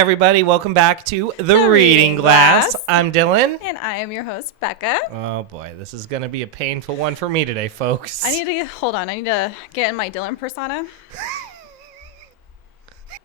Everybody, welcome back to The Reading Glass. I'm Dylan. And I am your host, Becca. Oh boy, this is going to be a painful one for me today, folks. I need to get in my Dylan persona.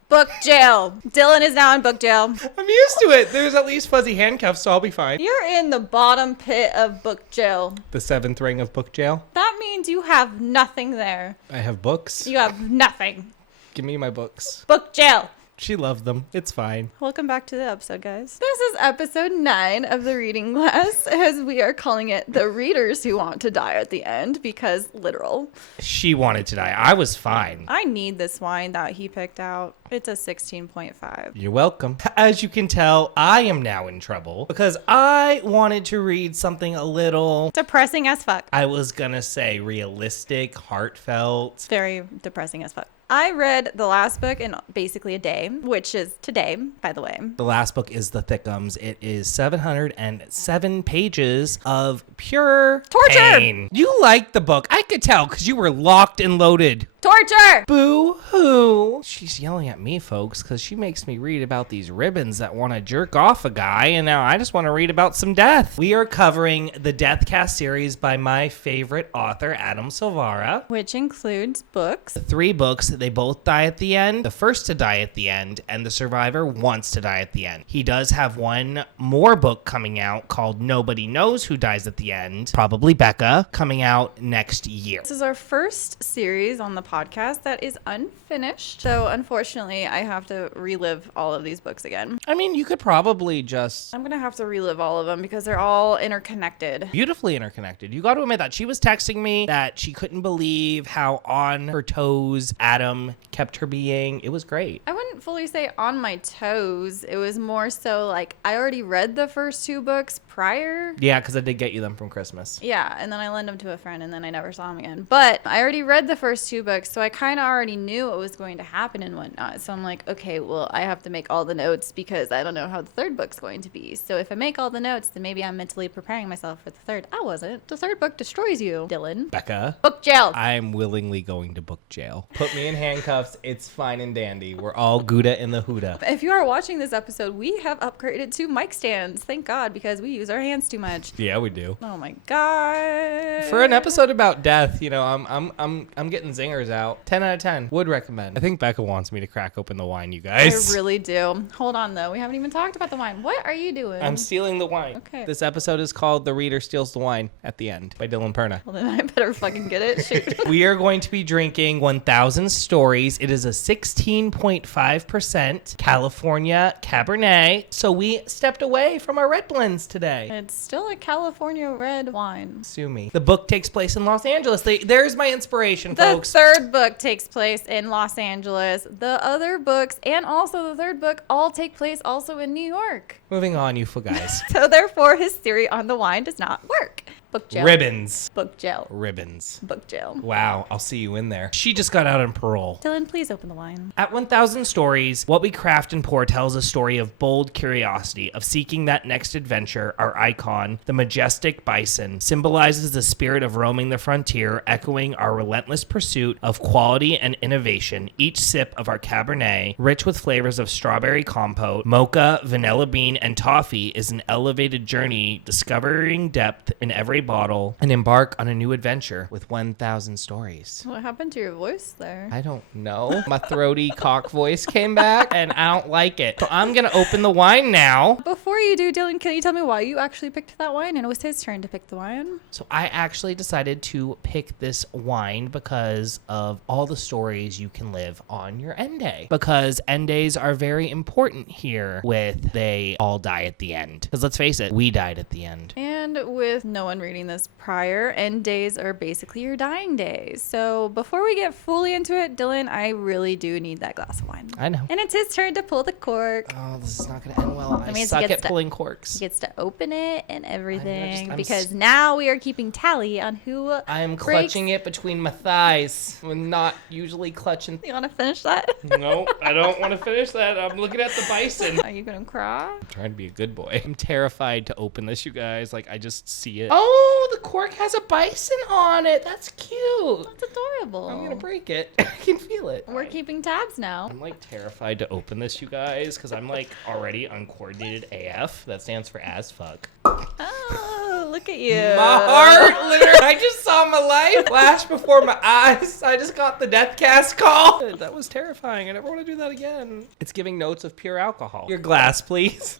Book jail. Dylan is now in book jail. I'm used to it. There's at least fuzzy handcuffs, so I'll be fine. You're in the bottom pit of book jail. The seventh ring of book jail. That means you have nothing there. I have books. You have nothing. Give me my books. Book jail. She loved them. It's fine. Welcome back to the episode, guys. This is episode 9 of The Reading Glass, as we are calling it The Readers Who Want to Die at the End, because literal. She wanted to die. I was fine. I need this wine that he picked out. It's a 16.5. You're welcome. As you can tell, I am now in trouble because I wanted to read something a little... depressing as fuck. I was gonna say realistic, heartfelt. Very depressing as fuck. I read the last book in basically a day, which is today, by the way. The last book is The Thickums. It is 707 pages of pure torture. Pain. You liked the book. I could tell because you were locked and loaded. Torture! Boo-hoo. She's yelling at me, folks, because she makes me read about these ribbons that want to jerk off a guy, and now I just want to read about some death. We are covering the Deathcast series by my favorite author, Adam Silvera. Which includes books. 3 books. They both die at the end. The first to die at the end, and the survivor wants to die at the end. He does have one more book coming out called Nobody Knows Who Dies at the End, probably Becca, coming out next year. This is our first series on the podcast that is unfinished. So unfortunately, I have to relive all of these books again. I mean, you could probably just... I'm going to have to relive all of them because they're all interconnected. Beautifully interconnected. You got to admit that. She was texting me that she couldn't believe how on her toes Adam kept her being. It was great. I wouldn't fully say on my toes. It was more so like I already read the first 2 books prior. Yeah, because I did get you them from Christmas. Yeah, and then I lent them to a friend and then I never saw them again. But I already read the first 2 books, so I kind of already knew what was going to happen and whatnot. So I'm like, okay, well, I have to make all the notes because I don't know how the 3rd book's going to be. So if I make all the notes, then maybe I'm mentally preparing myself for the 3rd. I wasn't. The 3rd book destroys you, Dylan. Becca. Book jail. I'm willingly going to book jail. Put me in handcuffs. It's fine and dandy. We're all Gouda in the Huda. If you are watching this episode, we have upgraded to mic stands. Thank God, because we use our hands too much. Yeah, we do. Oh my God. For an episode about death, you know, I'm getting zingers out. 10 out of 10. Would recommend. I think Becca wants me to crack open the wine, you guys. I really do. Hold on, though. We haven't even talked about the wine. What are you doing? I'm stealing the wine. Okay. This episode is called The Reader Steals the Wine at the End by Dylan Perna. Well, then I better fucking get it. Shoot. We are going to be drinking 1,000 Stories. It is a 16.5% California Cabernet. So we stepped away from our red blends today. It's still a California red wine. Sue me. The book takes place in Los Angeles. There's my inspiration, folks. The 3rd book takes place in Los Angeles. The other books and also the 3rd book all take place also in New York. Moving on, you guys. So therefore, his theory on the wine does not work. Book jail. Ribbons. Book jail. Ribbons. Book jail. Wow, I'll see you in there. She just got out on parole. Dylan, please open the wine. At 1,000 Stories, What We Craft and Pour tells a story of bold curiosity, of seeking that next adventure. Our icon, the majestic bison, symbolizes the spirit of roaming the frontier, echoing our relentless pursuit of quality and innovation. Each sip of our Cabernet, rich with flavors of strawberry compote, mocha, vanilla bean, and toffee, is an elevated journey discovering depth in every bottle and embark on a new adventure with 1,000 stories. What happened to your voice there? I don't know. My throaty cock voice came back and I don't like it. So I'm going to open the wine now. Before you do, Dylan, can you tell me why you actually picked that wine? And it was his turn to pick the wine. So I actually decided to pick this wine because of all the stories you can live on your end day. Because end days are very important here with they all die at the end. Because let's face it, we died at the end. And with no one reading this prior, end days are basically your dying days. So before we get fully into it, Dylan, I really do need that glass of wine. I know. And it's his turn to pull the cork. Oh, this is not going to end well. That I means suck he at gets to pulling corks. He gets to open it and everything I'm because now we are keeping tally on who I'm breaks. clutching it between my thighs. I'm not usually clutching. You want to finish that? No, I don't want to finish that. I'm looking at the bison. Are you gonna cry? I'm trying to be a good boy. I'm terrified to open this, you guys. Like, I just see it. Oh, the cork has a bison on it. That's cute. That's adorable. I'm gonna break it. I can feel it. We're keeping tabs now. I'm like terrified to open this, you guys, because I'm like already uncoordinated AF. That stands for as fuck. Oh, look at you. My heart, literally. I just saw my life flash before my eyes. I just got the death cast call. That was terrifying. I never want to do that again. It's giving notes of pure alcohol. Your glass, please.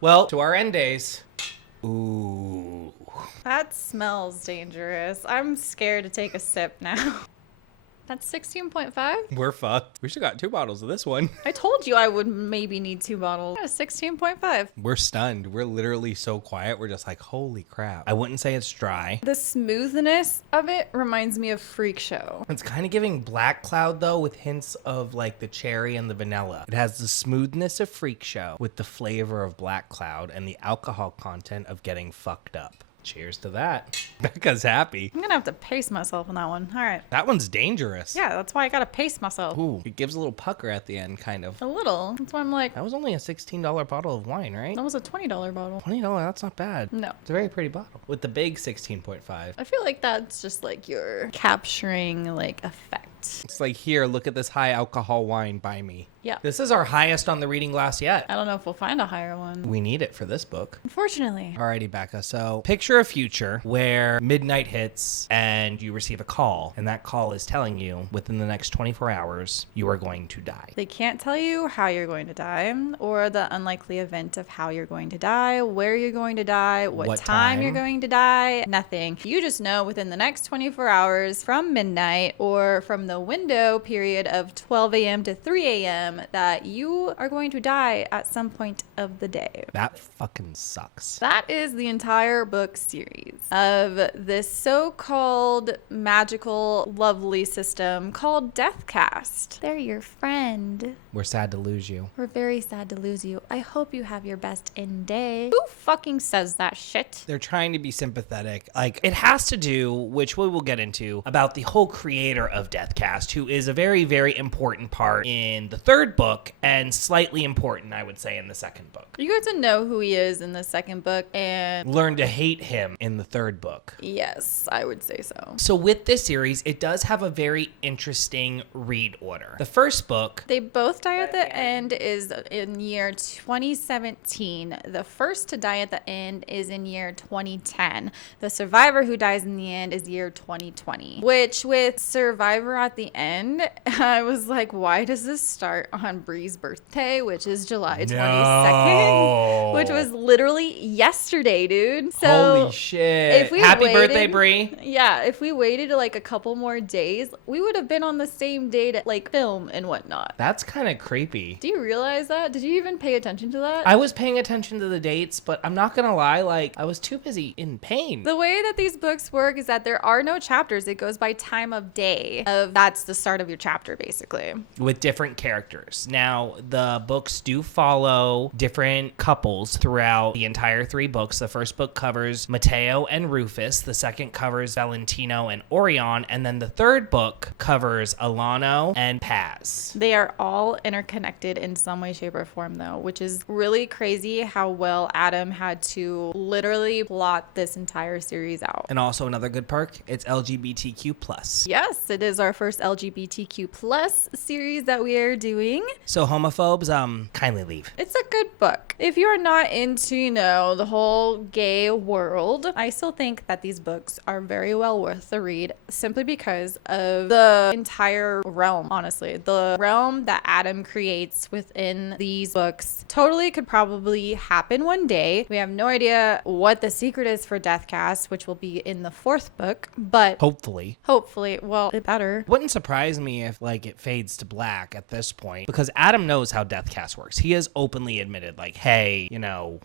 Well, to our end days. Ooh. That smells dangerous. I'm scared to take a sip now. That's 16.5? We're fucked. We should have got 2 bottles of this one. I told you I would maybe need 2 bottles. 16.5. We're stunned. We're literally so quiet. We're just like, holy crap. I wouldn't say it's dry. The smoothness of it reminds me of Freak Show. It's kind of giving Black Cloud, though, with hints of like the cherry and the vanilla. It has the smoothness of Freak Show with the flavor of Black Cloud and the alcohol content of getting fucked up. Cheers to that. Becca's happy. I'm gonna have to pace myself on that one. All right. That one's dangerous. Yeah, that's why I gotta pace myself. Ooh, it gives a little pucker at the end, kind of. A little. That's why I'm like, That was only a $16 bottle of wine, right? that was a $20 bottle. $20, that's not bad. No. It's a very pretty bottle. With the big 16.5. I feel like that's just like you're capturing like effect. It's like, here, look at this high alcohol wine, buy me. Yeah. This is our highest on the reading glass yet. I don't know if we'll find a higher one. We need it for this book. Unfortunately. Alrighty, Becca. So picture a future where midnight hits and you receive a call, and that call is telling you within the next 24 hours, you are going to die. They can't tell you how you're going to die or the unlikely event of how you're going to die, where you're going to die, what time you're going to die, nothing. You just know within the next 24 hours from midnight or from the window period of 12 a.m. to 3 a.m. that you are going to die at some point of the day. That fucking sucks. That is the entire book series of this so-called magical, lovely system called Deathcast. They're your friend. We're sad to lose you. We're very sad to lose you. I hope you have your best end day. Who fucking says that shit? They're trying to be sympathetic. Like, it has to do, which we will get into, about the whole creator of Deathcast, who is a very, very important part in the third book and slightly important, I would say, in the second book. You get to know who he is in the second book and Learn to hate him in the third book. yes, I would say so. So with this series, it does have a very interesting read order. The first book, They both die at the end is in year 2017. The first to die at the end is in year 2010. The survivor who dies in the end is year 2020. Which with survivor at the end, I was like, why does this start on Bree's birthday, which is July 22nd? Which was literally yesterday, dude. So holy shit. if we Happy waited- birthday, Bree. yeah, if we waited like a couple more days, we would have been on the same day to like film and whatnot. That's kind of creepy. Do you realize that? Did you even pay attention to that? I was paying attention to the dates, but I'm not gonna lie, like, I was too busy in pain. The way that these books work is that there are no chapters. It goes by time of day. That's the start of your chapter, basically. With different characters. Now, the books do follow different couples throughout the entire 3 books. The first book covers Mateo and Rufus. The second covers Valentino and Orion. And then the third book covers Alano and Paz. They are all interconnected in some way, shape, or form, though, which is really crazy how well Adam had to literally plot this entire series out. And also another good perk, it's LGBTQ+. Yes, it is our first LGBTQ plus series that we are doing. So homophobes, kindly leave. It's a good book. If you're not into, the whole gay world, I still think that these books are very well worth the read simply because of the entire realm, honestly. The realm that Adam creates within these books totally could probably happen one day. We have no idea what the secret is for Deathcast, which will be in the 4th book, but Hopefully. hopefully, well, it better. Wouldn't surprise me if, like, it fades to black at this point. point, because Adam knows how Deathcast works. He has openly admitted, like, hey,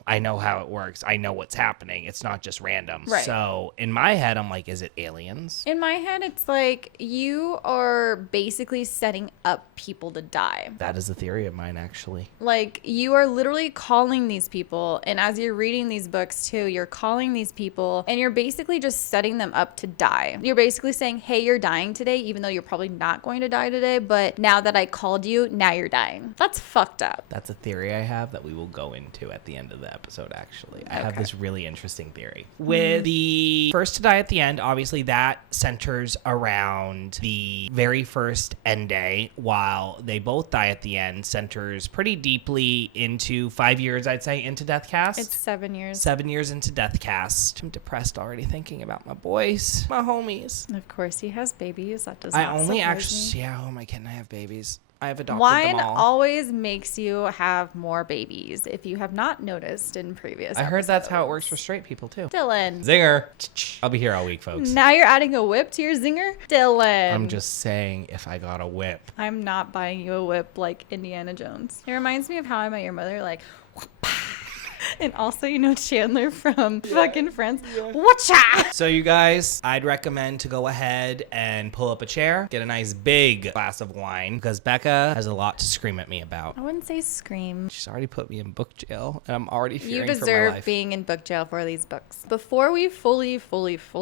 I know how it works. I know what's happening. It's not just random. Right. So in my head, I'm like, is it aliens? In my head, it's like you are basically setting up people to die. That is a theory of mine, actually. Like, you are literally calling these people, and as you're reading these books too, you're calling these people, and you're basically just setting them up to die. You're basically saying, hey, you're dying today, even though you're probably not going to die today, but now that I called you, now you're dying. That's fucked up. That's a theory I have that we will go into at the end of the episode, actually. I have this really interesting theory. With the first to die at the end, obviously that centers around the very first end day, while they both die at the end centers pretty deeply into 5 years, I'd say, into Deathcast. It's 7 years. 7 years into Deathcast. I'm depressed already thinking about my boys, my homies. Of course, he has babies. That does I not only surprise actually, me. yeah, oh my kid, I have babies. I have adopted Wine them all. always makes you have more babies, if you have not noticed in previous I heard that's how it episodes. works for straight people, too. Dylan. Zinger. I'll be here all week, folks. Now you're adding a whip to your zinger? Dylan. I'm just saying, if I got a whip. I'm not buying you a whip like Indiana Jones. It reminds me of How I Met Your Mother, like, and also, Chandler from fucking Friends. Whatcha? So you guys, I'd recommend to go ahead and pull up a chair, get a nice big glass of wine, because Becca has a lot to scream at me about. I wouldn't say scream. She's already put me in book jail, and I'm already fearing You for my deserve life. being in book jail for these books. Before we fully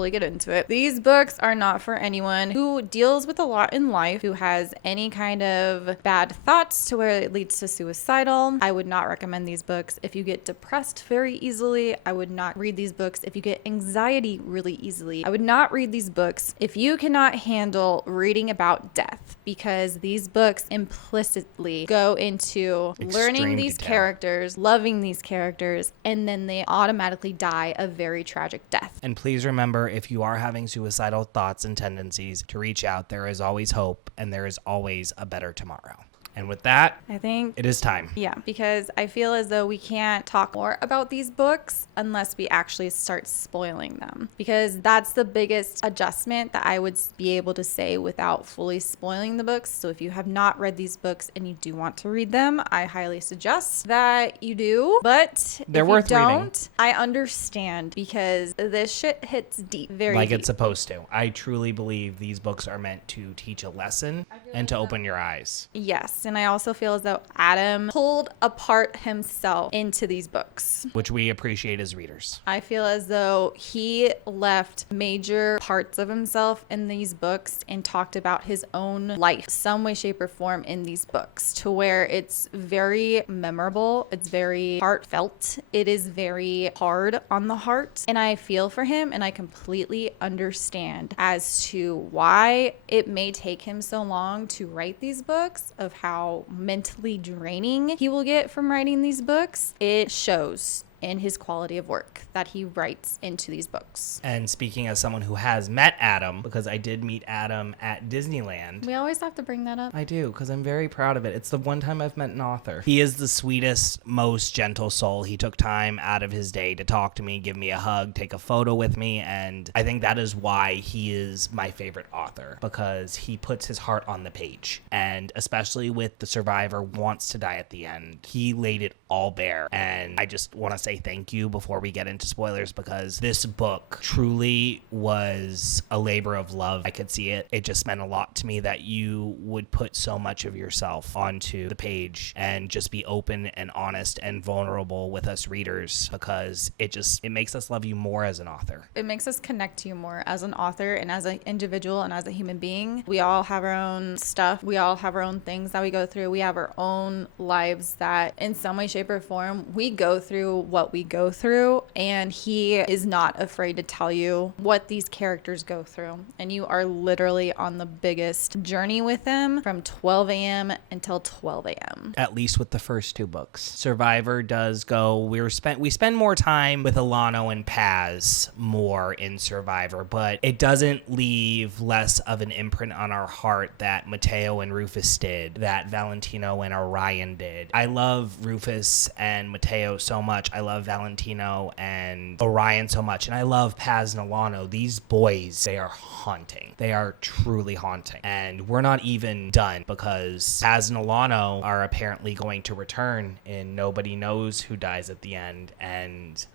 get into it, these books are not for anyone who deals with a lot in life, who has any kind of bad thoughts to where it leads to suicidal. I would not recommend these books if you get depressed very easily. I would not read these books if you get anxiety really easily. I would not read these books if you cannot handle reading about death, because these books implicitly go into learning Extreme these detail. characters, loving these characters, and then they automatically die a very tragic death. And please remember, if you are having suicidal thoughts and tendencies, to reach out. There is always hope, and there is always a better tomorrow. And with that, I think it is time. yeah, because I feel as though we can't talk more about these books unless we actually start spoiling them, because that's the biggest adjustment that I would be able to say without fully spoiling the books. So if you have not read these books and you do want to read them, I highly suggest that you do. But They're if worth you reading. don't, I understand, because this shit hits deep, very Like deep. it's supposed to. I truly believe these books are meant to teach a lesson and to open your eyes. Yes, and I also feel as though Adam pulled apart himself into these books. Which we appreciate as readers. I feel as though he left major parts of himself in these books and talked about his own life, some way, shape, or form in these books, to where it's very memorable, it's very heartfelt, it is very hard on the heart. And I feel for him, and I completely understand as to why it may take him so long to write these books, of how mentally draining he will get from writing these books. It shows in his quality of work that he writes into these books. And speaking as someone who has met Adam, because I did meet Adam at Disneyland. We always have to bring that up. I do, because I'm very proud of it. It's the one time I've met an author. He is the sweetest, most gentle soul. He took time out of his day to talk to me, give me a hug, take a photo with me, and I think that is why he is my favorite author, because he puts his heart on the page. And especially with The Survivor Wants to Die at the end, he laid it all bare. And I just want to say thank you before we get into spoilers, because this book truly was a labor of love. I could see it. It just meant a lot to me that you would put so much of yourself onto the page and just be open and honest and vulnerable with us readers, because it makes us love you more as an author. It makes us connect to you more as an author and as an individual and as a human being. We all have our own stuff. We all have our own things that we go through. We have our own lives that in some way, shape, or form, we go through what we go through, and he is not afraid to tell you what these characters go through. And you are literally on the biggest journey with them from 12 a.m. until 12 a.m. At least with the first two books. Survivor does go, we spend more time with Alano and Paz more in Survivor, but it doesn't leave less of an imprint on our heart that Mateo and Rufus did, that Valentino and Orion did. I love Rufus and Mateo so much. I love love Valentino and Orion so much. And I love Paz and Alano. These boys, they are haunting. They are truly haunting. And we're not even done because Paz and Alano are apparently going to return and nobody knows who dies at the end. And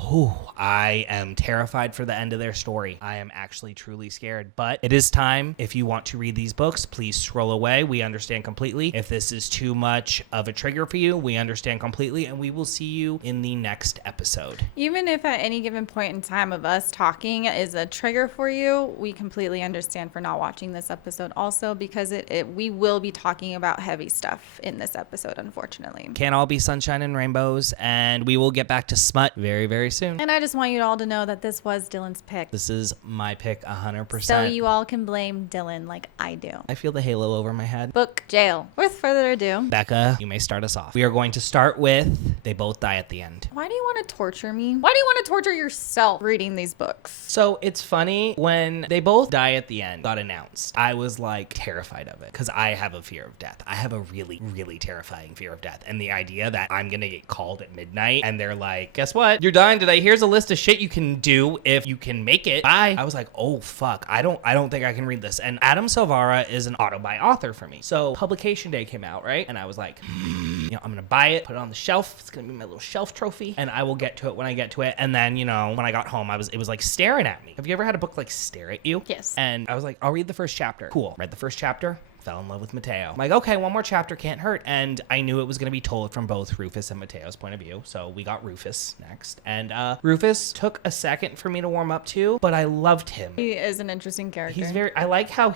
I am terrified for the end of their story. I am actually truly scared. But it is time. If you want to read these books, please scroll away. We understand completely. If this is too much of a trigger for you, we understand completely. And we will see you in the next episode. Even if at any given point in time of us talking is a trigger for you, we completely understand for not watching this episode also, because we will be talking about heavy stuff in this episode, unfortunately. Can't all be sunshine and rainbows, and we will get back to smut very, very soon. And I just want you all to know that this was Dylan's pick. This is my pick 100%. So you all can blame Dylan like I do. I feel the halo over my head. Book jail. With further ado, Becca, you may start us off. We are going to start with They Both Die at the End. why do you want to torture me? Why do you want to torture yourself reading these books? So it's funny, when They Both Die at the End got announced, I was like terrified of it because I have a fear of death. I have a really, really terrifying fear of death. And the idea that I'm going to get called at midnight and they're like, guess what? You're dying today. Here's a list of shit you can do if you can make it. Bye. I was like, oh fuck. I don't think I can read this. And Adam Silvera is an auto-buy author for me. So publication day came out, right? And I was like, I'm going to buy it, put it on the shelf. It's going to be my little shelf trophy and I will get to it when I get to it. And then, when I got home, it was like staring at me. Have you ever had a book like stare at you? Yes. And I was like, I'll read the first chapter. Cool. Read the first chapter. Fell in love with Mateo. I'm like, okay, one more chapter can't hurt. And I knew it was going to be told from both Rufus and Mateo's point of view. So we got Rufus next. And Rufus took a second for me to warm up to, but I loved him. He is an interesting character. I like how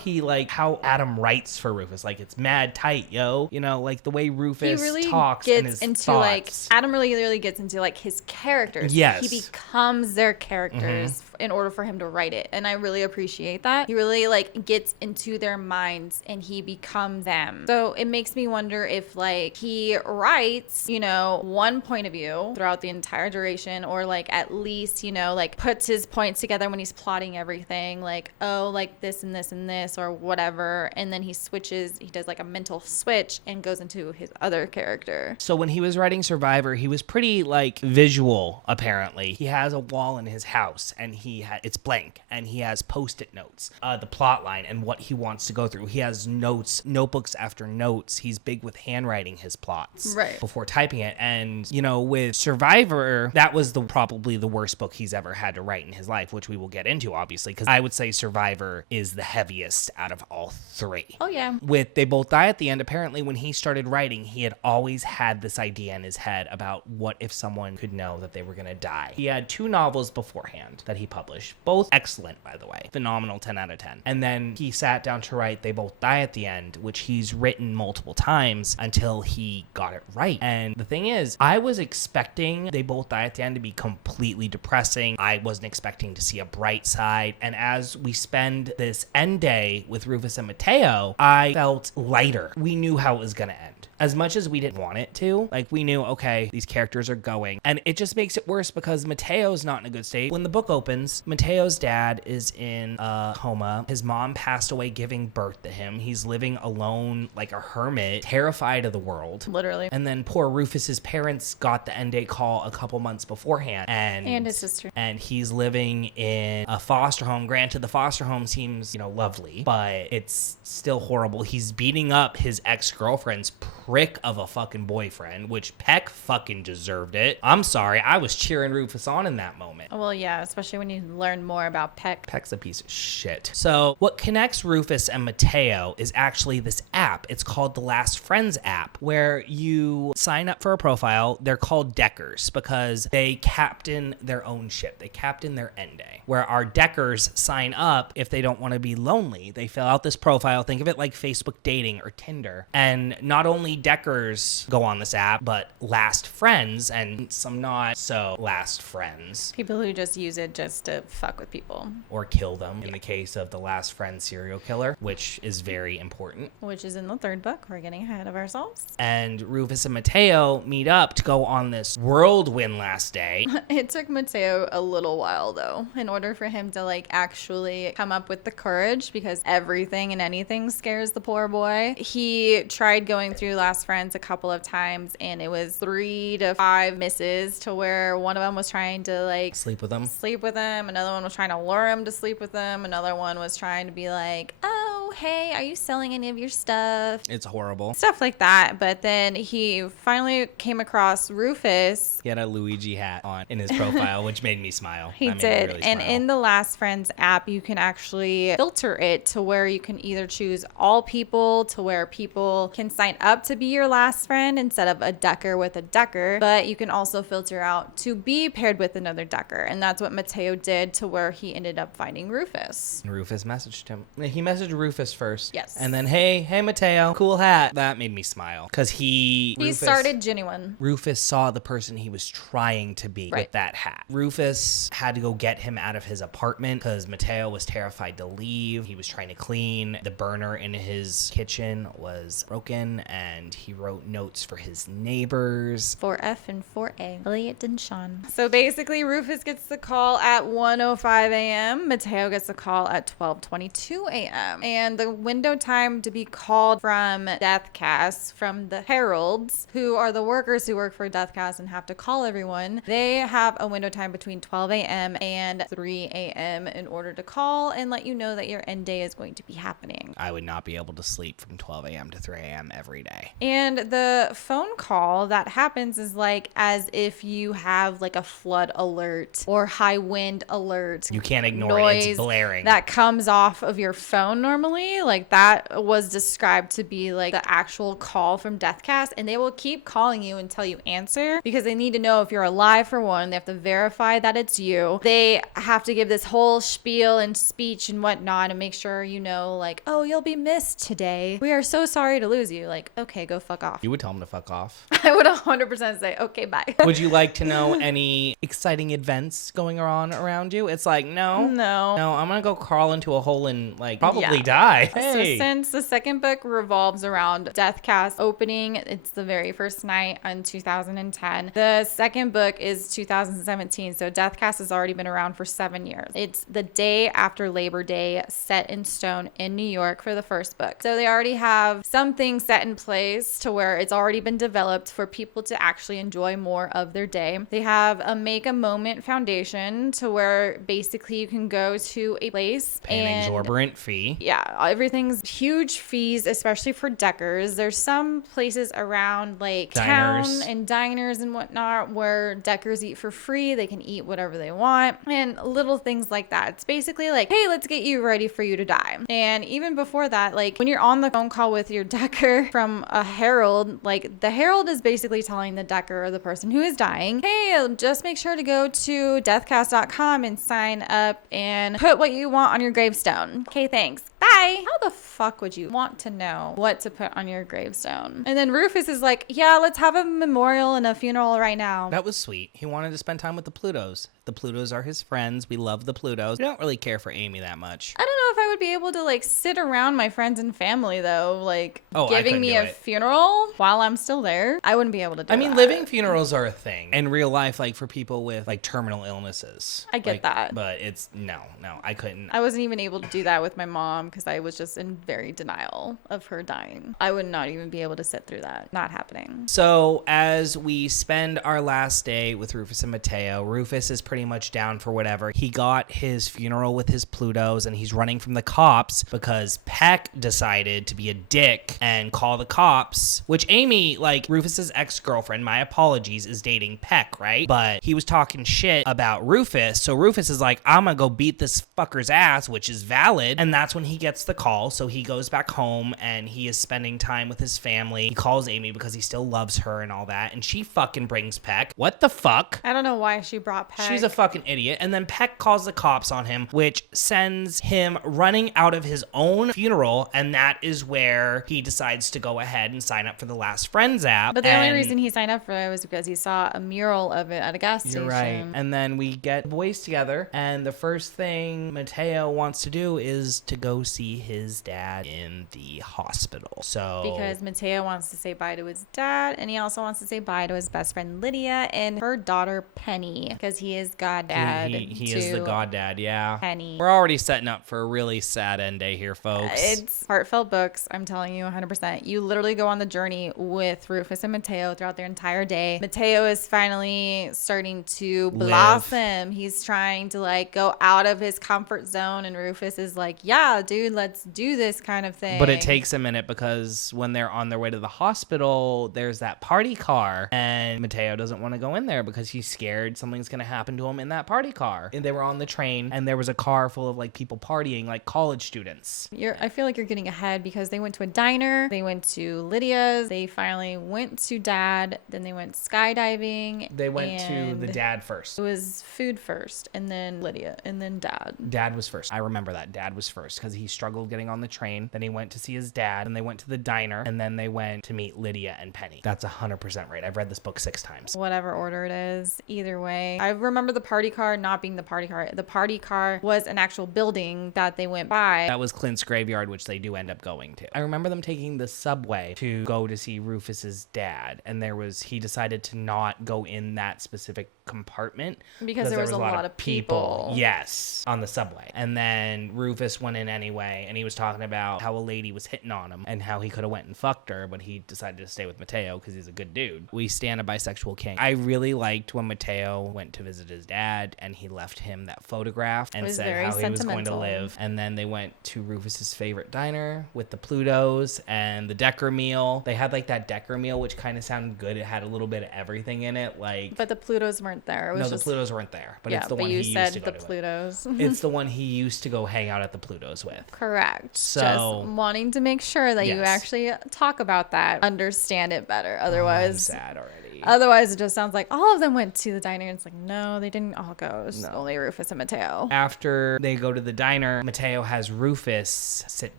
how Adam writes for Rufus. Like, it's mad tight, yo. Like the way Rufus talks and his thoughts. Adam really gets into like his characters. Yes. He becomes their characters in order for him to write it. And I really appreciate that. He really like gets into their minds and he becomes them. So it makes me wonder if like he writes, one point of view throughout the entire duration, or like at least, like puts his points together when he's plotting everything, like, oh, like this and this and this or whatever. And then he does like a mental switch and goes into his other character. So when he was writing Survivor, he was pretty like visual, apparently. He has a wall in his house and it's blank and he has post-it notes, the plot line and what he wants to go through. He has notebooks after notes. He's big with handwriting his plots before typing it. And, with Survivor, that was probably the worst book he's ever had to write in his life, which we will get into, obviously, because I would say Survivor is the heaviest out of all three. Oh, yeah. With They Both Die at the End, apparently when he started writing, he had always had this idea in his head about what if someone could know that they were going to die. He had 2 novels beforehand that he published, both excellent, by the way. Phenomenal 10 out of 10. And then he sat down to write They Both Die at the End, which he's written multiple times until he got it right. And the thing is, I was expecting They Both Die at the End to be completely depressing. I wasn't expecting to see a bright side. And as we spend this end day with Rufus and Mateo, I felt lighter. We knew how it was going to end. As much as we didn't want it to, like we knew, okay, these characters are going. And it just makes it worse because Mateo's not in a good state. When the book opens, Mateo's dad is in a coma. His mom passed away giving birth to him. He's living alone like a hermit, terrified of the world. Literally. And then poor Rufus's parents got the end date call a couple months beforehand. And his sister. And he's living in a foster home. Granted, the foster home seems, lovely, but it's still horrible. He's beating up his ex-girlfriend's prick of a fucking boyfriend, which Peck fucking deserved it. I'm sorry, I was cheering Rufus on in that moment. Well, yeah, especially when you learn more about Peck. Peck's a piece of shit. So what connects Rufus and Mateo is actually this app. It's called the Last Friends app, where you sign up for a profile. They're called Deckers because they captain their own ship. They captain their end day. Where our Deckers sign up if they don't want to be lonely. They fill out this profile. Think of it like Facebook dating or Tinder. And not only Deckers go on this app, but Last Friends and some not so Last Friends. People who just use it just to fuck with people. Or kill them, in the case of the Last Friend serial killer, which is very important. Which is in the 3rd book. We're getting ahead of ourselves. And Rufus and Mateo meet up to go on this whirlwind last day. It took Mateo a little while, though, in order for him to, actually come up with the courage, because everything and anything scares the poor boy. He tried going through Last last friends a couple of times, and it was 3 to 5 misses to where one of them was trying to like Sleep with them. Another one was trying to lure him to sleep with them. Another one was trying to be like, oh, hey, are you selling any of your stuff? It's horrible. Stuff like that. But then he finally came across Rufus. He had a Luigi hat on in his profile, which made me smile. He did. And in the Last Friends app, you can actually filter it to where you can either choose all people, to where people can sign up to be your last friend instead of a Decker with a Decker. But you can also filter out to be paired with another Decker. And that's what Mateo did, to where he ended up finding Rufus. Rufus messaged him. He messaged Rufus first. Yes. And then, hey Mateo, cool hat. That made me smile. Because Rufus started genuine. Rufus saw the person he was trying to be Right. with that hat. Rufus had to go get him out of his apartment because Mateo was terrified to leave. He was trying to clean. The burner in his kitchen was broken, and he wrote notes for his neighbors. 4F and 4A. Elliot and Sean. So basically, Rufus gets the call at 1:05 a.m. Mateo gets the call at 12:22 a.m. And the window time to be called from Deathcast, from the Heralds, who are the workers who work for Deathcast and have to call everyone, they have a window time between 12 a.m. and 3 a.m. in order to call and let you know that your end day is going to be happening. I would not be able to sleep from 12 a.m. to 3 a.m. every day. And the phone call that happens is like as if you have like a flood alert or high wind alert. You can't ignore it. It's blaring. That comes off of your phone normally. Like that was described to be like the actual call from Deathcast, and they will keep calling you until you answer because they need to know if you're alive for one. They have to verify that it's you. They have to give this whole spiel and speech and whatnot and make sure you know like, oh, you'll be missed today. We are so sorry to lose you. Like, okay, go fuck off. You would tell him to fuck off. I would 100% say, okay, bye. Would you like to know any exciting events going on around you? It's like, no, I'm gonna go crawl into a hole and like probably die. Hey. So since the second book revolves around Deathcast opening, it's the very first night in 2010. The second book is 2017, so Deathcast has already been around for 7 years. It's the day after Labor Day, set in stone in New York for the first book. So they already have something set in place to where it's already been developed for people to actually enjoy more of their day. They have a Make a Moment foundation to where basically you can go to a place pay an exorbitant fee. Yeah, everything's huge fees, especially for Deckers. There's some places around like Diners. town and diners and whatnot where Deckers eat for free. They can eat whatever they want and little things like that. It's basically like, hey, let's get you ready for you to die. And even before that, like when you're on the phone call with your Decker from a Herald, like the Herald is basically telling the Decker or the person who is dying, hey, just make sure to go to deathcast.com and sign up and put what you want on your gravestone. Okay, thanks. Bye. How the fuck would you want to know what to put on your gravestone? And then Rufus is like, yeah, let's have a memorial and a funeral right now. That was sweet. He wanted to spend time with the Plutos. The Plutos are his friends. We love the Plutos. We don't really care for Amy that much. I don't know if I would be able to like sit around my friends and family though, like giving me a funeral while I'm still there. I wouldn't be able to do that. I mean, living funerals are a thing in real life, like for people with like terminal illnesses. I get that. But it's no, I couldn't. I wasn't even able to do that with my mom because I was just in very denial of her dying. I would not even be able to sit through that. Not happening. So as we spend our last day with Rufus and Mateo, Rufus is pretty much down for whatever. He got his funeral with his Plutos and he's running from the cops because Peck decided to be a dick and call the cops, which Amy, like Rufus's ex-girlfriend, my apologies, is dating Peck, right? But he was talking shit about Rufus. So Rufus is like, I'm gonna go beat this fucker's ass, which is valid. And that's when he gets the call. So he goes back home and he is spending time with his family. He calls Amy because he still loves her and all that. And she fucking brings Peck. What the fuck? I don't know why she brought Peck. She's a fucking idiot. And then Peck calls the cops on him, which sends him running out of his own funeral. And that is where he decides to go ahead and sign up for the Last Friends app. But the only reason he signed up for it was because he saw a mural of it at a gas station. You're right. And then we get the boys together. And the first thing Mateo wants to do is to go see his dad in the hospital. So because Mateo wants to say bye to his dad, and he also wants to say bye to his best friend Lydia and her daughter Penny, because he is goddad. He is the goddad, yeah. Penny. We're already setting up for a really really sad end day here, folks. It's heartfelt books. I'm telling you 100%. You literally go on the journey with Rufus and Mateo throughout their entire day. Mateo is finally starting to blossom. He's trying to like go out of his comfort zone, and Rufus is like, yeah, dude, let's do this kind of thing. But it takes a minute because when they're on their way to the hospital, there's that party car, and Mateo doesn't want to go in there because he's scared something's going to happen to him in that party car. And they were on the train, and there was a car full of like people partying, like college students. I feel like you're getting ahead because they went to a diner, they went to Lydia's, they finally went to Dad, then they went skydiving. They went to the dad first. It was food first, and then Lydia, and then Dad. Dad was first. I remember that. Dad was first because he struggled getting on the train. Then he went to see his dad, and they went to the diner, and then they went to meet Lydia and Penny. That's 100% right. I've read this book 6 times. Whatever order it is, either way. I remember the party car not being the party car. The party car was an actual building that they went by. That was Clint's graveyard, which they do end up going to. I remember them taking the subway to go to see Rufus's dad, and he decided to not go in that specific compartment because there was a lot of people. Yes, on the subway. And then Rufus went in anyway, and he was talking about how a lady was hitting on him and how he could have went and fucked her, but he decided to stay with Mateo because he's a good dude. We stand a bisexual king. I really liked when Mateo went to visit his dad and he left him that photograph and said how he was going to live. And then they went to Rufus's favorite diner with the Plutos and the Decker meal. They had like that Decker meal, which kind of sounded good. It had a little bit of everything in it, like. But the Plutos weren't there. It was the Plutos weren't there. But it's the one he used to go to. Plutos. It's the one he used to go hang out at the Plutos with. Correct. So just wanting to make sure that you actually talk about that, understand it better. Otherwise, I'm sad already. Otherwise, it just sounds like all of them went to the diner. And it's like, no, they didn't all go. It's only Rufus and Mateo. After they go to the diner, Mateo has Rufus sit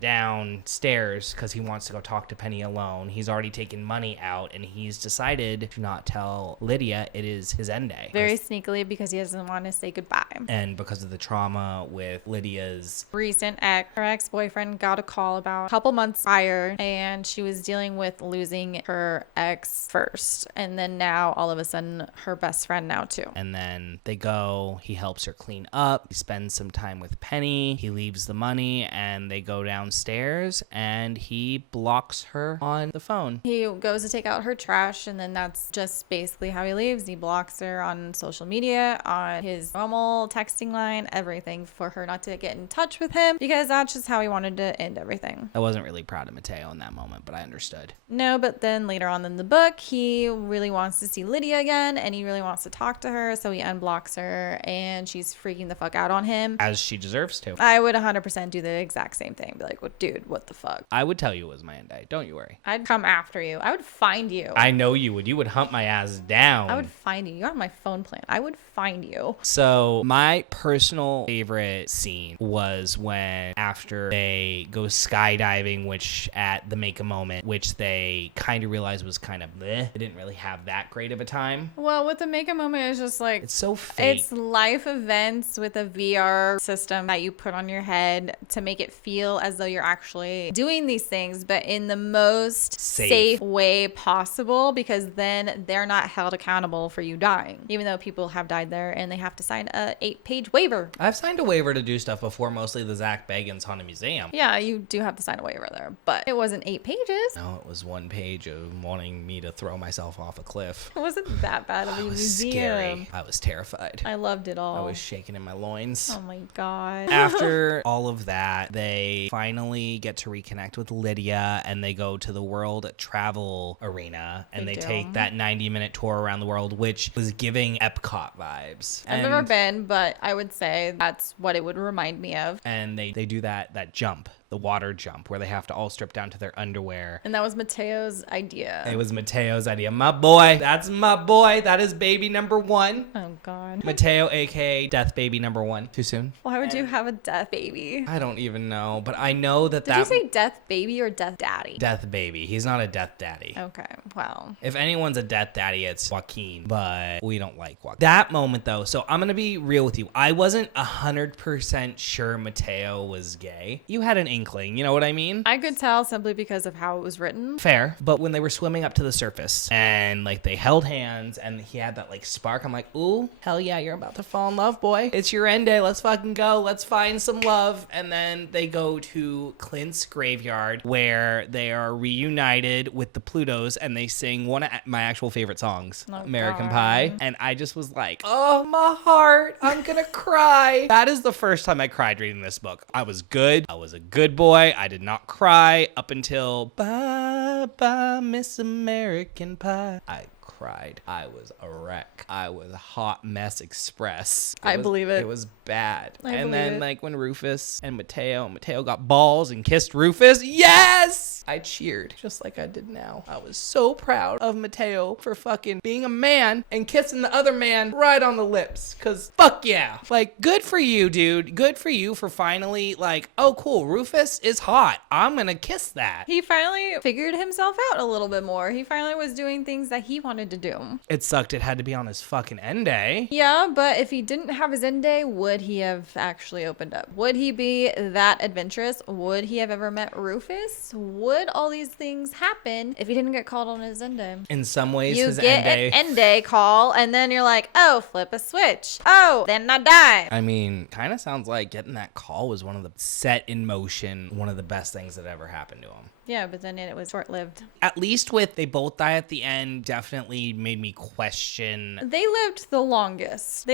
downstairs because he wants to go talk to Penny alone. He's already taken money out, and he's decided to not tell Lydia it is his end day. Very sneakily because he doesn't want to say goodbye. And because of the trauma with Lydia's recent ex. Her ex-boyfriend got a call about a couple months prior, and she was dealing with losing her ex first. And then now all of a sudden her best friend now too. And then they go, he helps her clean up, he spends some time with Penny, he leaves the money, and they go downstairs and he blocks her on the phone. He goes to take out her trash, and then that's just basically how he leaves. He blocks her on social media, on his normal texting line, everything, for her not to get in touch with him, because that's just how he wanted to end everything. I wasn't really proud of Mateo in that moment, but I understood. No, but then later on in the book, he really wants to see Lydia again, and he really wants to talk to her, so he unblocks her, and she's freaking the fuck out on him. As she deserves to. I would 100% do the exact same thing. Be like, well, dude, what the fuck? I would tell you it was my end day. Don't you worry. I'd come after you. I would find you. I know you would. You would hunt my ass down. I would find you. You're on my phone plan. I would find you. So my personal favorite scene was when after they go skydiving, which at the Make a Moment, which they kind of realized was kind of bleh. They didn't really have that great of a time. Well, with the Make a Moment, it's just like, it's so fake. It's life events with a VR system that you put on your head to make it feel as though you're actually doing these things, but in the most safe way possible, because then they're not held accountable for you dying, even though people have died there and they have to sign a 8-page waiver. I've signed a waiver to do stuff before, mostly the Zach Bagans Haunted Museum. Yeah, you do have to sign a waiver there, but it wasn't 8 pages. No, it was 1 page of wanting me to throw myself off a cliff. It wasn't that bad of a museum. Scary. I was terrified. I loved it all. I was shaking in my loins. Oh my god. After all of that, they finally get to reconnect with Lydia, and they go to the World Travel Arena, and they take that 90-minute tour around the world, which was giving Epcot vibes. I've never been, but I would say that's what it would remind me of. And they do that jump, the water jump, where they have to all strip down to their underwear. And that was Mateo's idea. It was Mateo's idea. My boy. That's my boy. That is baby number 1. Oh, God. Mateo, a.k.a. death baby number 1. Too soon? Why would you have a death baby? I don't even know, but I know that Did you say death baby or death daddy? Death baby. He's not a death daddy. Okay, well. If anyone's a death daddy, it's Joaquin, but we don't like Joaquin. That moment, though, so I'm going to be real with you. I wasn't 100% sure Mateo was gay. You had an inkling, you know what I mean? I could tell simply because of how it was written. Fair. But when they were swimming up to the surface and like they held hands and he had that like spark, I'm like, ooh, hell yeah, you're about to fall in love, boy. It's your end day. Let's fucking go. Let's find some love. And then they go to Clint's graveyard where they are reunited with the Plutos and they sing one of my actual favorite songs, American Pie. And I just was like, oh, my heart, I'm gonna cry. That is the first time I cried reading this book. I was good. I was a good boy. I did not cry up until bye bye Miss American Pie. I cried. I was a wreck. I was a hot mess express. I believe it. It was bad. I and believe then it. like when Rufus and Mateo got balls and kissed Rufus, yes! I cheered just like I did now. I was so proud of Mateo for fucking being a man and kissing the other man right on the lips. Cause fuck yeah. Like, good for you, dude. Good for you for finally like, oh cool, Rufus is hot. I'm gonna kiss that. He finally figured himself out a little bit more. He finally was doing things that he wanted to do. It sucked it had to be on his fucking end day. Yeah, but if he didn't have his end day, would he have actually opened up? Would he be that adventurous? Would he have ever met Rufus? Would all these things happen if he didn't get called on his end day? In some ways, You his get end day. an end day call, and then you're like, oh, flip a switch. Oh, then I die. I mean, kind of sounds like getting that call was one of the set in motion, one of the best things that ever happened to him. Yeah, but then it was short-lived. At least with they both die at the end definitely made me question They lived the longest.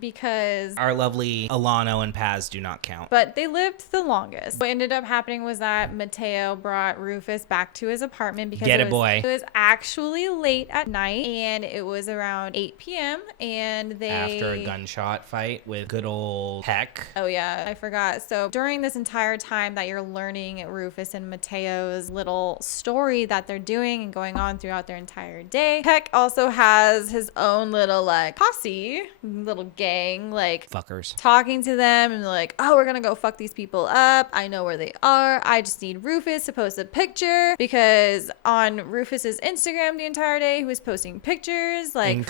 Because... our lovely Alano and Paz do not count. But they lived the longest. What ended up happening was that Mateo brought Rufus back to his apartment because Get it, boy. It was actually late at night, and it was around 8 p.m. and they... After a gunshot fight with good old Peck. Oh yeah, I forgot. So during this entire time that you're learning Rufus and Mateo's little story that they're doing and going on throughout their entire day, Peck also has his own little like posse, little gang, like Fuckers. talking to them and like, oh, we're gonna go fuck these people up. I know where they are. I just need Rufus to post a picture, because on Rufus's Instagram the entire day he was posting pictures like in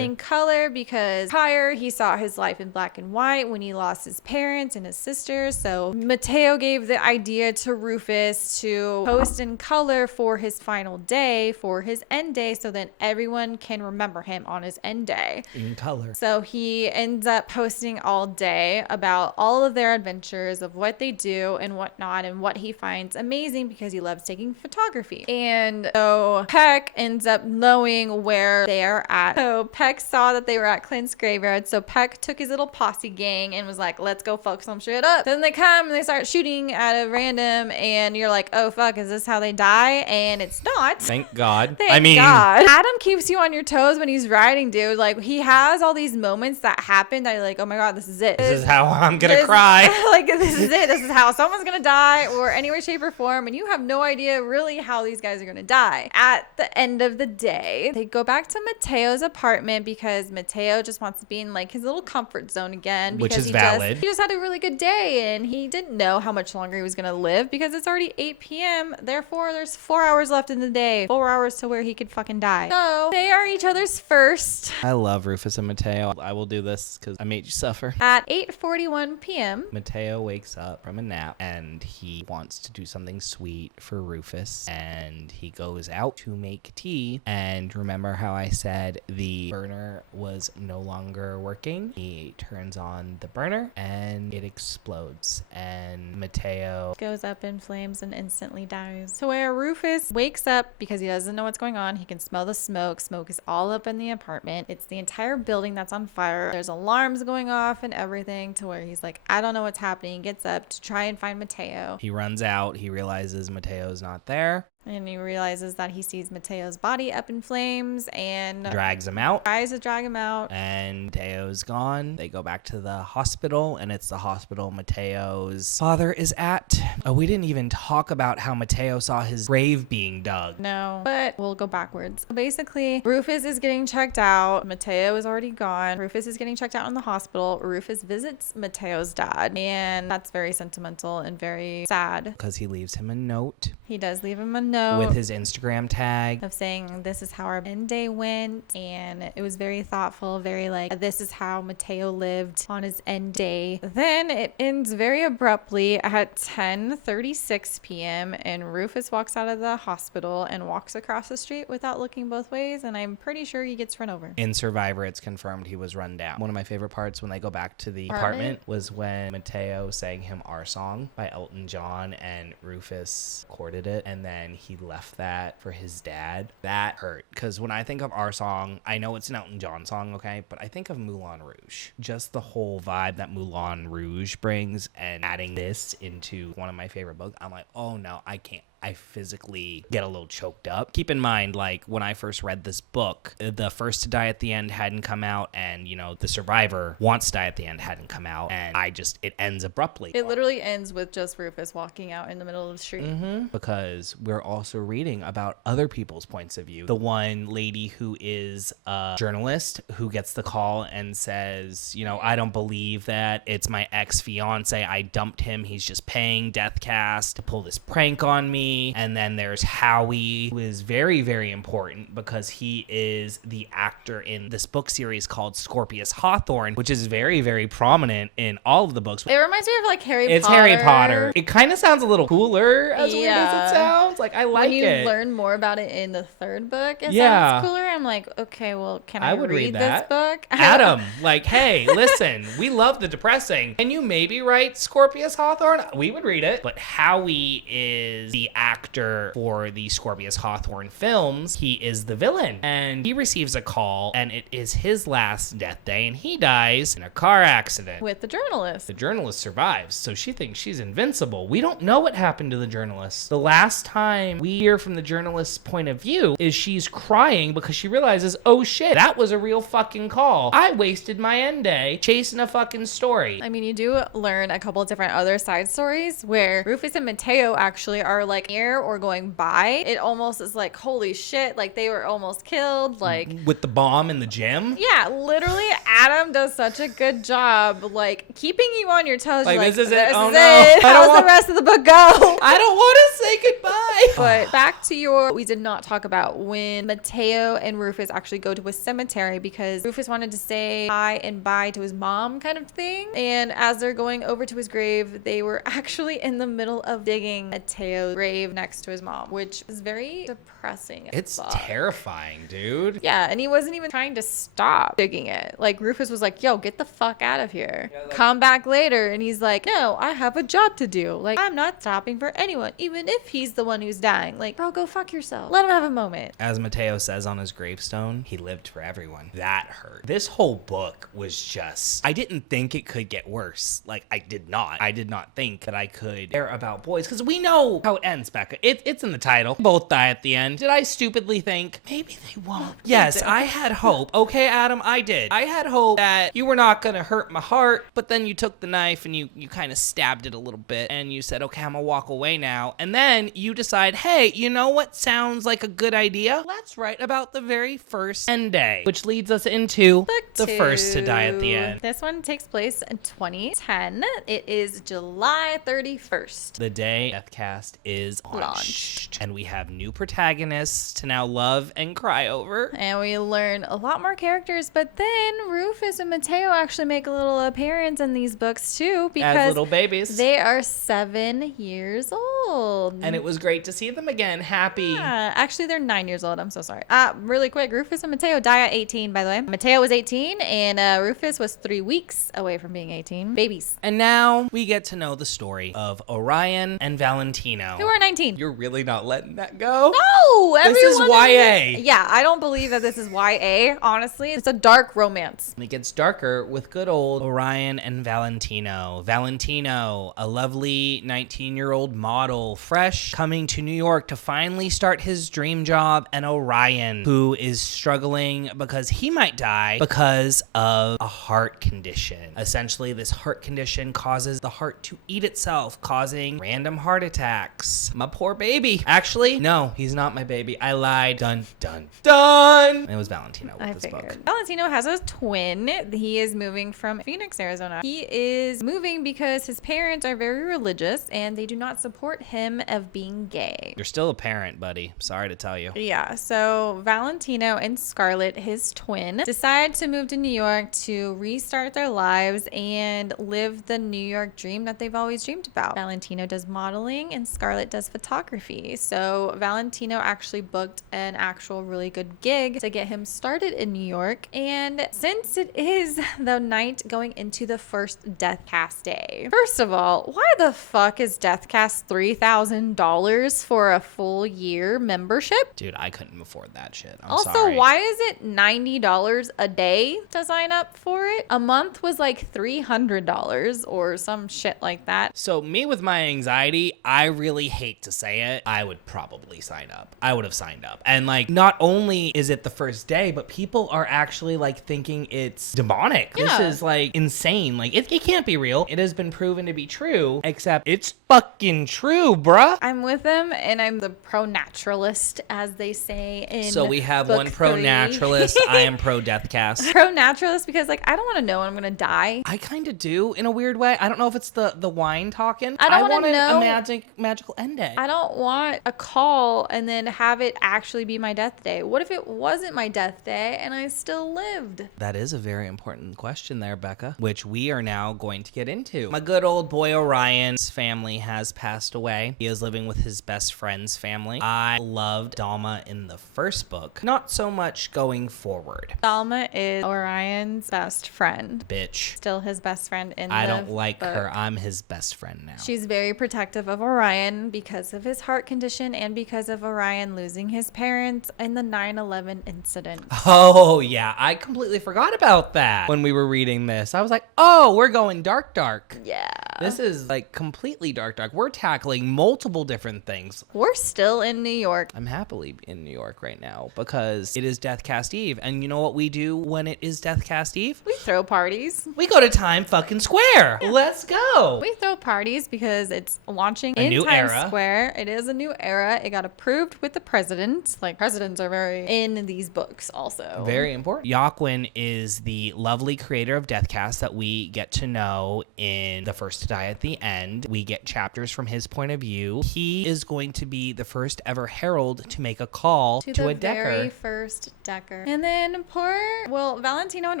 color because prior he saw his life in black and white when he lost his parents and his sisters. So Mateo gave the idea to Rufus to post in color for his final day, for his end day, so that everyone can remember him on his end day. In color. So he ends up posting all day about all of their adventures, of what they do and whatnot, and what he finds amazing because he loves taking photography. And so Peck ends up knowing where they are at. So Peck saw that they were at Clint's graveyard. So Peck took his little posse gang and was like, let's go fuck some shit up. Then they come and they start shooting at a random, and you're like, oh fuck, is this how they die? And it's not. Thank God. Thank God. Adam keeps you on your toes when he's writing, dude. Like, he has all these moments that happen that you're like, oh my God, this is it. This is how I'm gonna cry. Like, this is it. This is how someone's gonna die, or any way, shape, or form. And you have no idea really how these guys are gonna die. At the end of the day, they go back to Mateo's apartment because Mateo just wants to be in like his little comfort zone again. Which is he valid. He just had a really good day, and he didn't know how much longer he was gonna live because it's already 8 p.m. Therefore, there's 4 hours left in the day. 4 hours to where he could fucking die. So they are each other's first. I love Rufus and Mateo. I will do this because I made you suffer. At 8:41 p.m. Mateo wakes up from a nap and he wants to do something sweet for Rufus, and he goes out to make tea. And remember how I said the burner was no longer working? He turns on the burner and it explodes, and Mateo goes up in flames and instantly dies. To where Rufus wakes up because he doesn't know what's going on. He can smell the smoke. Smoke is all up in the apartment. It's the entire building that's on fire. There's alarms going off and everything, to where he's like, I don't know what's happening. Gets up to try and find Mateo. He runs out. He realizes Mateo's not there. And he realizes that he sees Mateo's body up in flames and drags him out. Tries to drag him out. And Mateo's gone. They go back to the hospital, and it's the hospital Mateo's father is at. Oh, we didn't even talk about how Mateo saw his grave being dug. No, but we'll go backwards. Basically, Rufus is getting checked out. Mateo is already gone. Rufus is getting checked out in the hospital. Rufus visits Mateo's dad, and that's very sentimental and very sad. Because he leaves him a note. He does leave him a note note with his Instagram tag of saying this is how our end day went, and it was very thoughtful, very like this is how Mateo lived on his end day. Then it ends very abruptly at 10:36 p.m. and Rufus walks out of the hospital and walks across the street without looking both ways, and I'm pretty sure he gets run over. In Survivor, it's confirmed he was run down. One of my favorite parts when they go back to the apartment was when Mateo sang him Our Song by Elton John and Rufus recorded it, and then he left that for his dad. That hurt, because when I think of Our Song, I know it's an Elton John song, okay, but I think of Moulin Rouge. Just the whole vibe that Moulin Rouge brings, and adding this into one of my favorite books, I'm like, oh no, I can't. I physically get a little choked up. Keep in mind, like, when I first read this book, The First to Die at the End hadn't come out, and, you know, The Survivor Wants to Die at the End hadn't come out, and it ends abruptly. It literally ends with just Rufus walking out in the middle of the street. Because we're also reading about other people's points of view. The one lady who is a journalist who gets the call and says, you know, I don't believe that. It's my ex-fiance. I dumped him. He's just paying Deathcast to pull this prank on me. And then there's Howie, who is very, very important because he is the actor in this book series called Scorpius Hawthorne, which is very, very prominent in all of the books. It reminds me of like Harry Potter. It's Harry Potter. It kind of sounds a little cooler, as weird as it sounds. Like, I like it. When you learn more about it in the third book, it sounds cooler. I'm like, okay, well, can I read this book? Adam, like, hey, listen, we love the depressing. Can you maybe write Scorpius Hawthorne? We would read it. But Howie is the actor for the Scorpius Hawthorne films. He is the villain, and he receives a call, and it is his last death day, and he dies in a car accident with the journalist. The journalist survives, so she thinks she's invincible. We don't know what happened to the journalist. The last time we hear from the journalist's point of view is she's crying because she realizes, oh shit, that was a real fucking call. I wasted my end day chasing a fucking story. I mean, you do learn a couple of different other side stories where Rufus and Mateo actually are like near or going by. It almost is like, holy shit, like they were almost killed, like with the bomb in the gym. Yeah, literally Adam does such a good job like keeping you on your toes. Like, this is it. This oh is no, it. How's the rest of the book go? I don't want to say goodbye. But back to we did not talk about when Mateo and Rufus actually go to a cemetery because Rufus wanted to say hi and bye to his mom kind of thing. And as they're going over to his grave, they were actually in the middle of digging Mateo's grave next to his mom, which is very depressing. It's terrifying, dude. Yeah, and he wasn't even trying to stop digging it. Like, Rufus was like, yo, get the fuck out of here. Yeah, come back later. And he's like, no, I have a job to do. Like, I'm not stopping for anyone, even if he's the one who's dying. Like, bro, go fuck yourself. Let him have a moment. As Mateo says on his gravestone, he lived for everyone. That hurt. This whole book was just, I didn't think it could get worse. Like, I did not. I did not think that I could care about boys, because we know how it ends, Becca. It's in the title. Both die at the end. Did I stupidly think, maybe they won't? Yes, I had hope. Okay, Adam, I did. I had hope that you were not gonna hurt my heart, but then you took the knife and you kind of stabbed it a little bit, and you said, okay, I'm gonna walk away now. And then you decide, hey, you know what sounds like a good idea? Let's write about the very first end day, which leads us into the first to die at the end. This one takes place in 2010. It is July 31st. The day Deathcast is launched. And we have new protagonists to now love and cry over. And we learn a lot more characters, but then Rufus and Mateo actually make a little appearance in these books too, because as little babies. They are 7 years old. And it was great to see them again. Happy. Yeah, actually they're 9 years old. I'm so sorry. Really quick, Rufus and Mateo die at 18, by the way. Mateo was 18 and Rufus was 3 weeks away from being 18. Babies. And now we get to know the story of Orion and Valentino, who are 19. You're really not letting that go? No! This is YA. Yeah, I don't believe that this is YA, honestly. It's a dark romance. And it gets darker with good old Orion and Valentino. Valentino, a lovely 19-year-old model, fresh, coming to New York to finally start his dream job, and Orion, who is struggling because he might die because of a heart condition. Essentially, this heart condition causes the heart to eat itself, causing random heart attacks. My poor baby. Actually, no, he's not my baby. I lied. Dun, dun, dun. It was Valentino with this book. Valentino has a twin, Orion, he is moving from Phoenix, Arizona. He is moving because his parents are very religious and they do not support him of being gay. You're still a parent, buddy. Sorry to tell you. Yeah, so Valentino and Scarlett, his twin, decide to move to New York to restart their lives and live the New York dream that they've always dreamed about. Valentino does modeling and Scarlett does photography. So Valentino actually booked an actual really good gig to get him started in New York. And since it is the night going into the first Death Cast day, first of all, why the fuck is Death Cast $3,000 for a full year membership? Dude, I couldn't afford that shit. I'm also, sorry. why is it $90 a day to sign up for it? A month was like $300 or some shit like that. So me with my anxiety, I really hate to say it, I would probably sign up. I would have signed up. And like, not only is it the first day, but people are actually like thinking it's demonic. Yeah. This is like insane. Like it can't be real. It has been proven to be true, except it's fucking true, bruh. I'm with them, and I'm the pro-naturalist, as they say in So we have book one pro-naturalist. I am pro-death cast. Pro-naturalist because like I don't want to know when I'm gonna die. I kind of do in a weird way. I don't know if it's the wine talking. I don't wanna wanted know. a magical ending. I don't want a call and then have it actually be my death day. What if it wasn't my death day and I still lived? That is a very important question there, Becca, which we are now going to get into. My good old boy Orion's family has passed away. He is living with his best friend's family. I loved Dalma in the first book, not so much going forward. Dalma is Orion's best friend. Bitch. Still his best friend in I the don't like book. her. I'm his best friend now. She's very protective of Orion because of his heart condition and because of Orion losing his parents in the 9/11 incident. Oh, yeah. I completely forgot about that when we were reading this. I was like, oh, we're going dark. Yeah. This is like completely dark. We're tackling multiple different things. We're still in New York. I'm happily in New York right now because it is Death Cast Eve. And you know what we do when it is Death Cast Eve? We throw parties. We go to Times fucking Square. Let's go. We throw parties because it's launching A in new Times era. Square. It is a new era. It got approved with the president. Like, presidents are very in these books also. Very important. Joaquin is the lovely creator of Deathcast that we get to know in The First to Die at the end. We get chapters from his point of view. He is going to be the first ever herald to make a call to the a Decker. very first Decker. And then Valentino and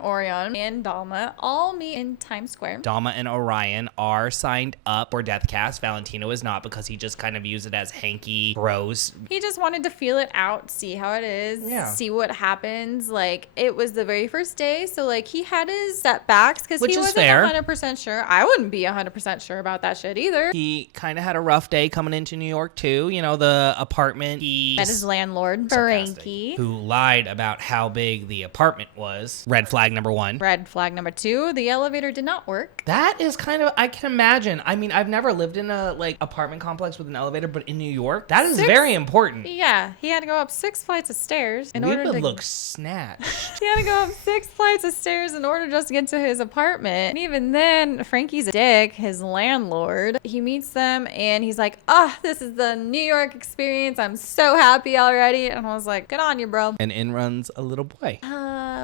Orion and Dalma all meet in Times Square. Dalma and Orion are signed up for Deathcast. Valentino is not because he just kind of views it as hanky bros. He just wanted to feel it out, see how it is, see what happens. Like, it was the very first day, so like he had his setbacks because he wasn't fair. 100% sure. I wouldn't be 100% sure about that shit either. He kind of had a rough day coming into New York too. You know, the apartment. He Met his landlord, Frankie. who lied about how big the apartment was. Red flag number one. Red flag number 2, the elevator did not work. That is kind of, I can imagine. I mean, I've never lived in a like apartment complex with an elevator, but in New York, that is very important. Yeah, he had to go up 6 flights of stairs in We order would to look snatched. He had to go up 6 flights of stairs in order just to get to his apartment. And even then, Frankie's a dick, his landlord. He meets them and he's like, this is the New York experience. I'm so happy already. And I was like, good on you, bro. And in runs a little boy.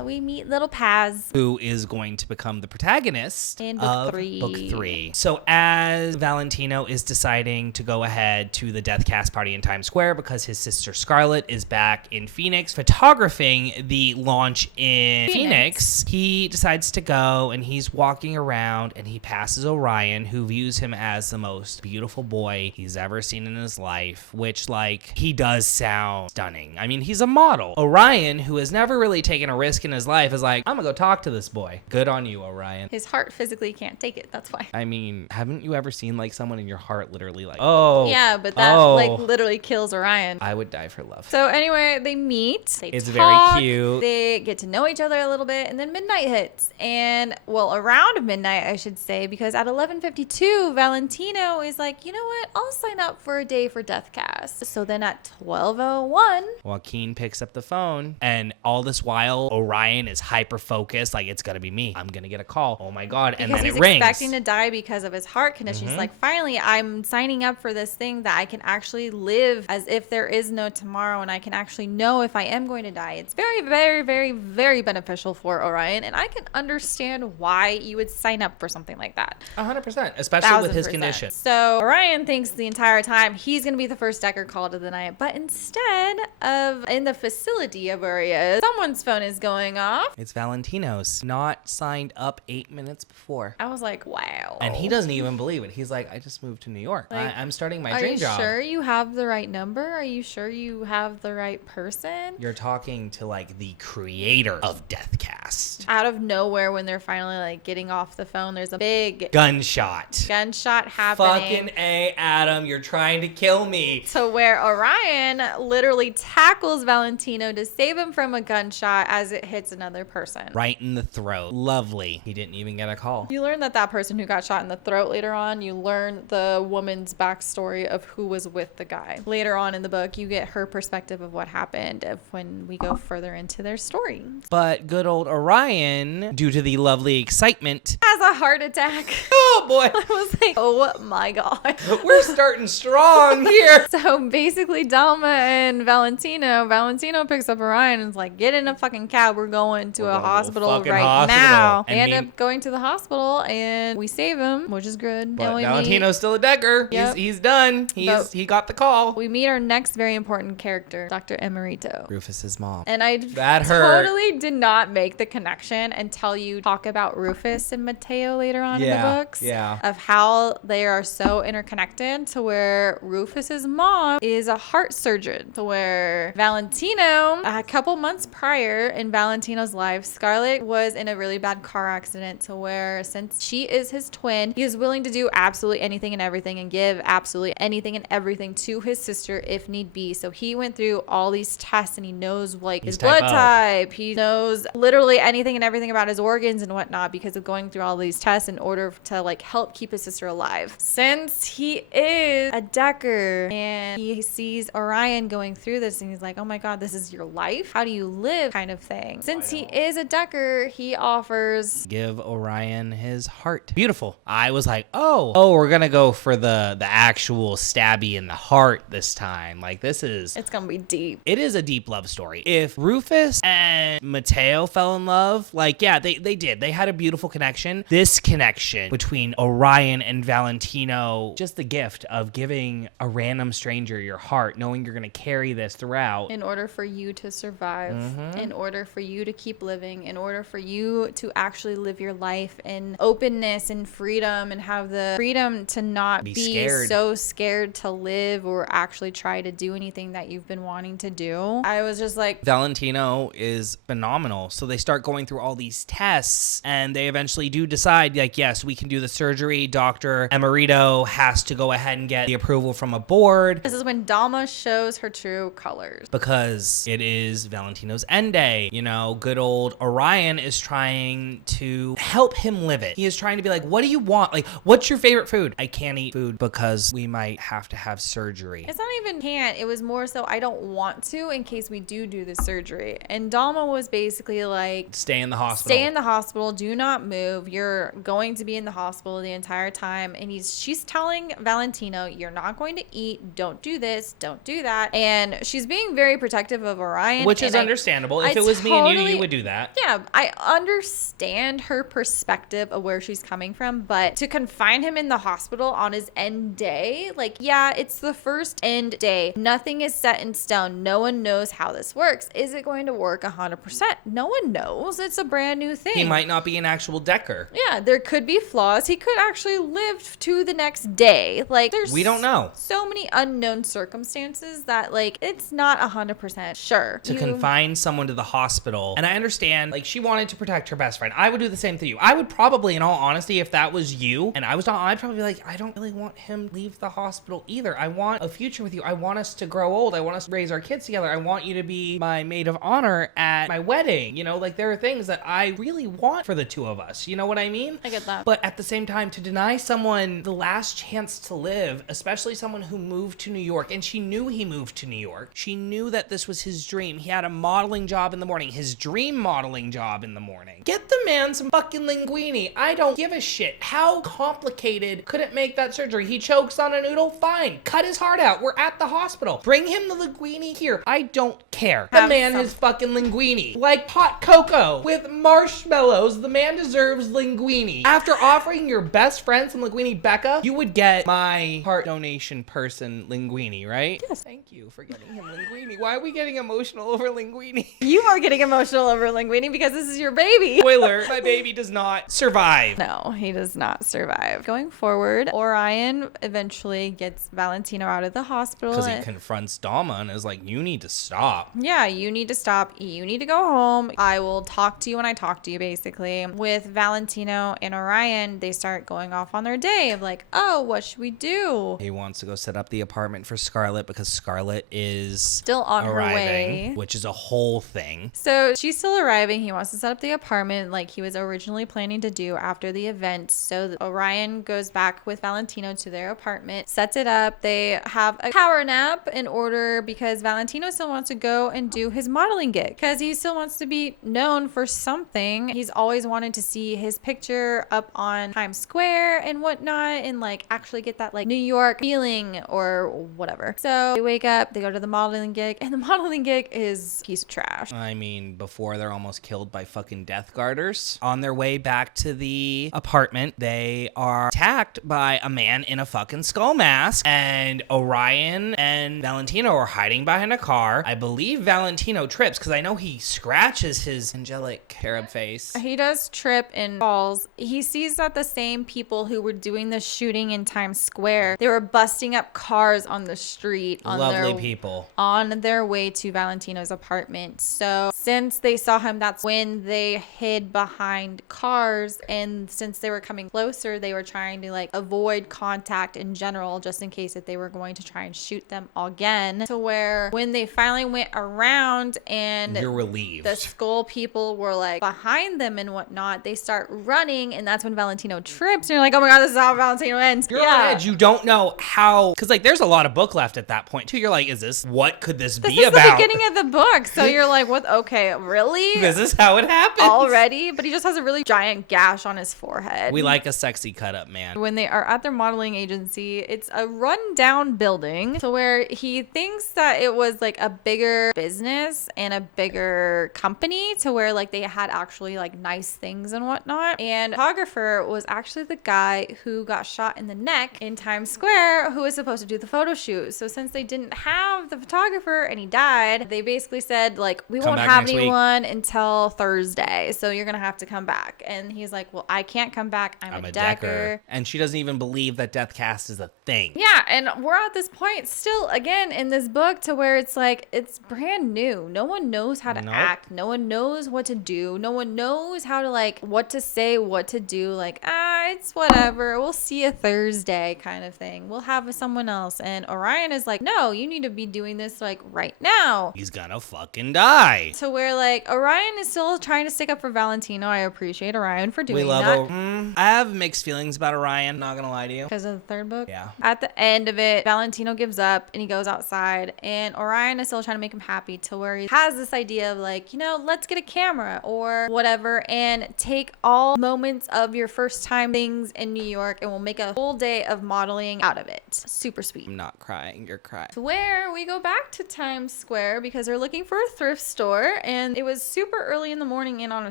We meet little Paz. Who is going to become the protagonist In of book 3. So as Valentino is deciding to go ahead to the Deathcast party in Times Square because his sister Scarlett is back in Phoenix photographing the launch in Phoenix, he decides to go and he's walking around and he passes Orion, who views him as the most beautiful boy he's ever seen in his life, which like he does sound stunning. I mean, he's a model. Orion, who has never really taken a risk in his life, is like, I'm gonna go talk to this boy. Good on you, Orion. His heart physically can't take it. That's why. I mean, haven't you ever seen like someone in your heart literally like, oh. Yeah, but that like literally kills Orion. I would die for love. So anyway, they meet. They It's talk, very cute. They get to know each other a little bit, and then midnight hits. And well, around midnight, I should say, because at 11:52, Valentino is like, you know what? I'll sign up for a day for Deathcast. So then at 12:01, Joaquin picks up the phone, and all this while, Orion is hyper focused, like it's gonna be me. I'm gonna get a call. Oh my god! And because then he's it rings. expecting to die because of his heart condition. He's like, finally, I'm signing up for this thing that I can actually live as if there is no tomorrow, and I can actually know if I am going to die. It's very, very, very, very beneficial for for Orion, and I can understand why you would sign up for something like that. 100%, especially with his 1000%. condition. So Orion thinks the entire time he's going to be the first Decker called of the night, but instead of in the facility of where he is, someone's phone is going off. It's Valentino's, not signed up 8 minutes before. I was like, wow. And he doesn't even believe it. He's like, I just moved to New York. Like, I'm starting my dream job. Are you sure you have the right number? Are you sure you have the right person? You're talking to like the creator of Deathcast. Out of nowhere, when they're finally like getting off the phone, there's a big gunshot happening. Fucking A, Adam, you're trying to kill me. To where Orion literally tackles Valentino to save him from a gunshot as it hits another person. Right in the throat. Lovely. He didn't even get a call. You learn that person who got shot in the throat later on, you learn the woman's backstory of who was with the guy. Later on in the book, you get her perspective of what happened when we go further into their story. But good old Orion, due to the lovely excitement, has a heart attack. Oh boy. I was like, oh my God. We're starting strong here. So basically Dalma and Valentino picks up Orion and is like, get in a fucking cab. We're going to a hospital right now. They end up going to the hospital and we save him, which is good. But Valentino's still a Decker. Yep. He's done. He got the call. We meet our next very important character, Dr. Emerito. Rufus's mom. And I totally did not make the connection until you talk about Rufus and Mateo later on in the books. Yeah. Of how they are so interconnected, to where Rufus's mom is a heart surgeon, to where Valentino, a couple months prior in Valentino's life, Scarlett was in a really bad car accident, to where since she is his twin, he is willing to do absolutely anything and everything and give absolutely anything and everything to his sister if need be. So he went through all these tests and he knows like his blood type. He knows literally anything and everything about his organs and whatnot because of going through all these tests in order to like help keep his sister alive. Since he is a Decker and he sees Orion going through this and he's like, oh my God, this is your life? How do you live? Kind of thing. Since he is a Decker, he offers give Orion his heart. Beautiful. I was like, oh, we're gonna go for the actual stabby in the heart this time. Like it's gonna be deep. It is a deep love story. If Rufus and Mateo fell in love, like yeah, they did. They had a beautiful connection. This connection between Orion and Valentino, just the gift of giving a random stranger your heart, knowing you're gonna carry this throughout. In order for you to survive, in order for you to keep living, in order for you to actually live your life in openness and freedom and have the freedom to not be so scared to live or actually try to do anything that you've been wanting to do. I was just like, Valentino is phenomenal. So they start going through all these tests and they eventually do decide like, yes, we can do the surgery. Dr. Emerito has to go ahead and get the approval from a board. This is when Dalma shows her true colors. Because it is Valentino's end day. You know, good old Orion is trying to help him live it. He is trying to be like, what do you want? Like, what's your favorite food? I can't eat food because we might have to have surgery. It's not even can't. It was more so I don't want to in case we do the surgery. And Dalma was basically like, stay in the hospital. Stay in the hospital. Do not move. You're going to be in the hospital the entire time. And she's telling Valentino, you're not going to eat. Don't do this. Don't do that. And she's being very protective of Orion. Which is understandable. If it was me and you would do that. Yeah, I understand her perspective of where she's coming from. But to confine him in the hospital on his end day, like, yeah, it's the first end day. Nothing is set in stone. No one knows how this works. Is it going to work 100%? No one knows. It's a brand new thing. He might not be an actual Decker. Yeah, there could be flaws. He could actually live to the next day. Like, we don't know. So many unknown circumstances that, like, it's not 100% sure. To confine someone to the hospital. And I understand, like, she wanted to protect her best friend. I would do the same to you. I would probably, in all honesty, if that was you and I was not, I'd probably be like, I don't really want him to leave the hospital either. I want a future with you. I want us to grow old. I want us to raise our kids together. I want you to be my maid of honor at my wedding. You know, like, there are things that I really want for the two of us. You know what I mean? I get that. But at the same time, to deny someone the last chance to live, especially someone who moved to New York, and she knew he moved to New York. She knew that this was his dream. He had a modeling job in the morning, his dream modeling job in the morning. Get the man some fucking linguine. I don't give a shit. How complicated could it make that surgery? He chokes on a noodle? Fine. Cut his heart out. We're at the hospital. Bring him the linguine here. I don't care. The man has fucking linguine. Like hot cocoa with marshmallows. The man deserves linguine. After offering your best friend some linguine, Becca, you would get my heart donation person linguine, right? Yes. Thank you for getting him linguine. Why are we getting emotional over linguine? You are getting emotional over linguine because this is your baby. Spoiler, my baby does not survive. No, he does not survive. Going forward, Orion eventually gets Valentino out of the hospital. Because he confronts Dama and is like, you need to stop. Yeah, you need to stop. You need to go home. I will talk to you when I talk to you, basically. With Valentino and Orion, they start going off on their day of like, oh, what should we do? He wants to go set up the apartment for Scarlett because Scarlett is Still on her way. which is a whole thing. So she's still arriving. He wants to set up the apartment like he was originally planning to do after the event. So Orion goes back with Valentino to their apartment, sets it up. They have a power nap in order because Valentino still wants to go and do his modeling gig because he still wants to be known for something. He's always wanted to see his picture up on Times Square and whatnot and like actually get that like New York feeling or whatever. So they wake up, they go to the modeling gig, and the modeling gig is a piece of trash. I mean, before they're almost killed by fucking death guarders. On their way back to the apartment, they are attacked by a man in a fucking skull mask, and Orion and Valentino are hiding behind a car. I believe Valentino trips because I know he scratches his angelic cherub face. He does trip and falls. He sees that the same people who were doing the shooting in Times Square, they were busting up cars on the street Lovely people. on their way to Valentino's apartment. So since they saw him, that's when they hid behind cars. And since they were coming closer, they were trying to like avoid contact in general, just in case that they were going to try and shoot them again. To where when they finally went around and You're relieved. the skull people were like behind them and whatnot, they start running, and that's when Valentino trips. And you're like, oh my god, this is how Valentino ends. You're on edge. You don't know how, because like there's a lot of book left at that point too. You're like, what could this be about? This is the beginning of the book, so you're like, what? Okay, really? This is how it happens Already? But he just has a really giant gash on his forehead. We like a sexy cut up, man. When they are at their modeling agency, it's a rundown building to where he thinks that it was like a bigger business and a bigger company to where like they had actually like nice things and whatnot. And the photographer was actually the guy who got shot in the neck in Times Square who was supposed to do the photo shoot. So since they didn't have the photographer and he died, they basically said like, we won't have anyone until Thursday. So you're going to have to come back. And he's like, well, I can't come back. I'm a Decker. And she doesn't even believe that Death Cast is a thing. Yeah, and we're at this point still, again, in this book to where it's like, it's brand new. No one knows how to act. No one knows what to do. No one knows how to, like, what to say, what to do. Like, it's whatever. We'll see you Thursday kind of thing. We'll have someone else. And Orion is like, no, you need to be doing this, like, right now. He's gonna fucking die. To where, like, Orion is still trying to stick up for Valentino. I appreciate Orion for doing that. I have mixed feelings about Orion, not gonna lie to you. Because of the third book? Yeah. At the end of it, Valentino gives up and he goes outside, and Orion is still trying to make him happy to where he has this idea of like, let's get a camera or whatever and take all moments of your first time things in New York and we'll make a whole day of modeling out of it. Super sweet. I'm not crying, you're crying. To where we go back to Times Square because they're looking for a thrift store, and it was super early in the morning and on a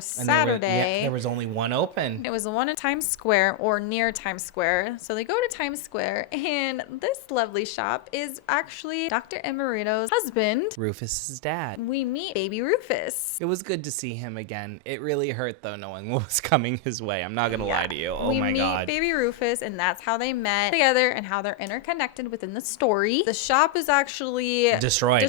Saturday. There was only one open. It was the one in Times Square or near Times Square. So they go to Times Square, and this lovely shop is actually Dr. Emerito's husband, Rufus's dad. We meet baby Rufus. It was good to see him again. It really hurt though knowing what was coming his way. I'm not gonna lie to you. Oh my god. We meet baby Rufus, and that's how they met together and how they're interconnected within the story. The shop is actually destroyed.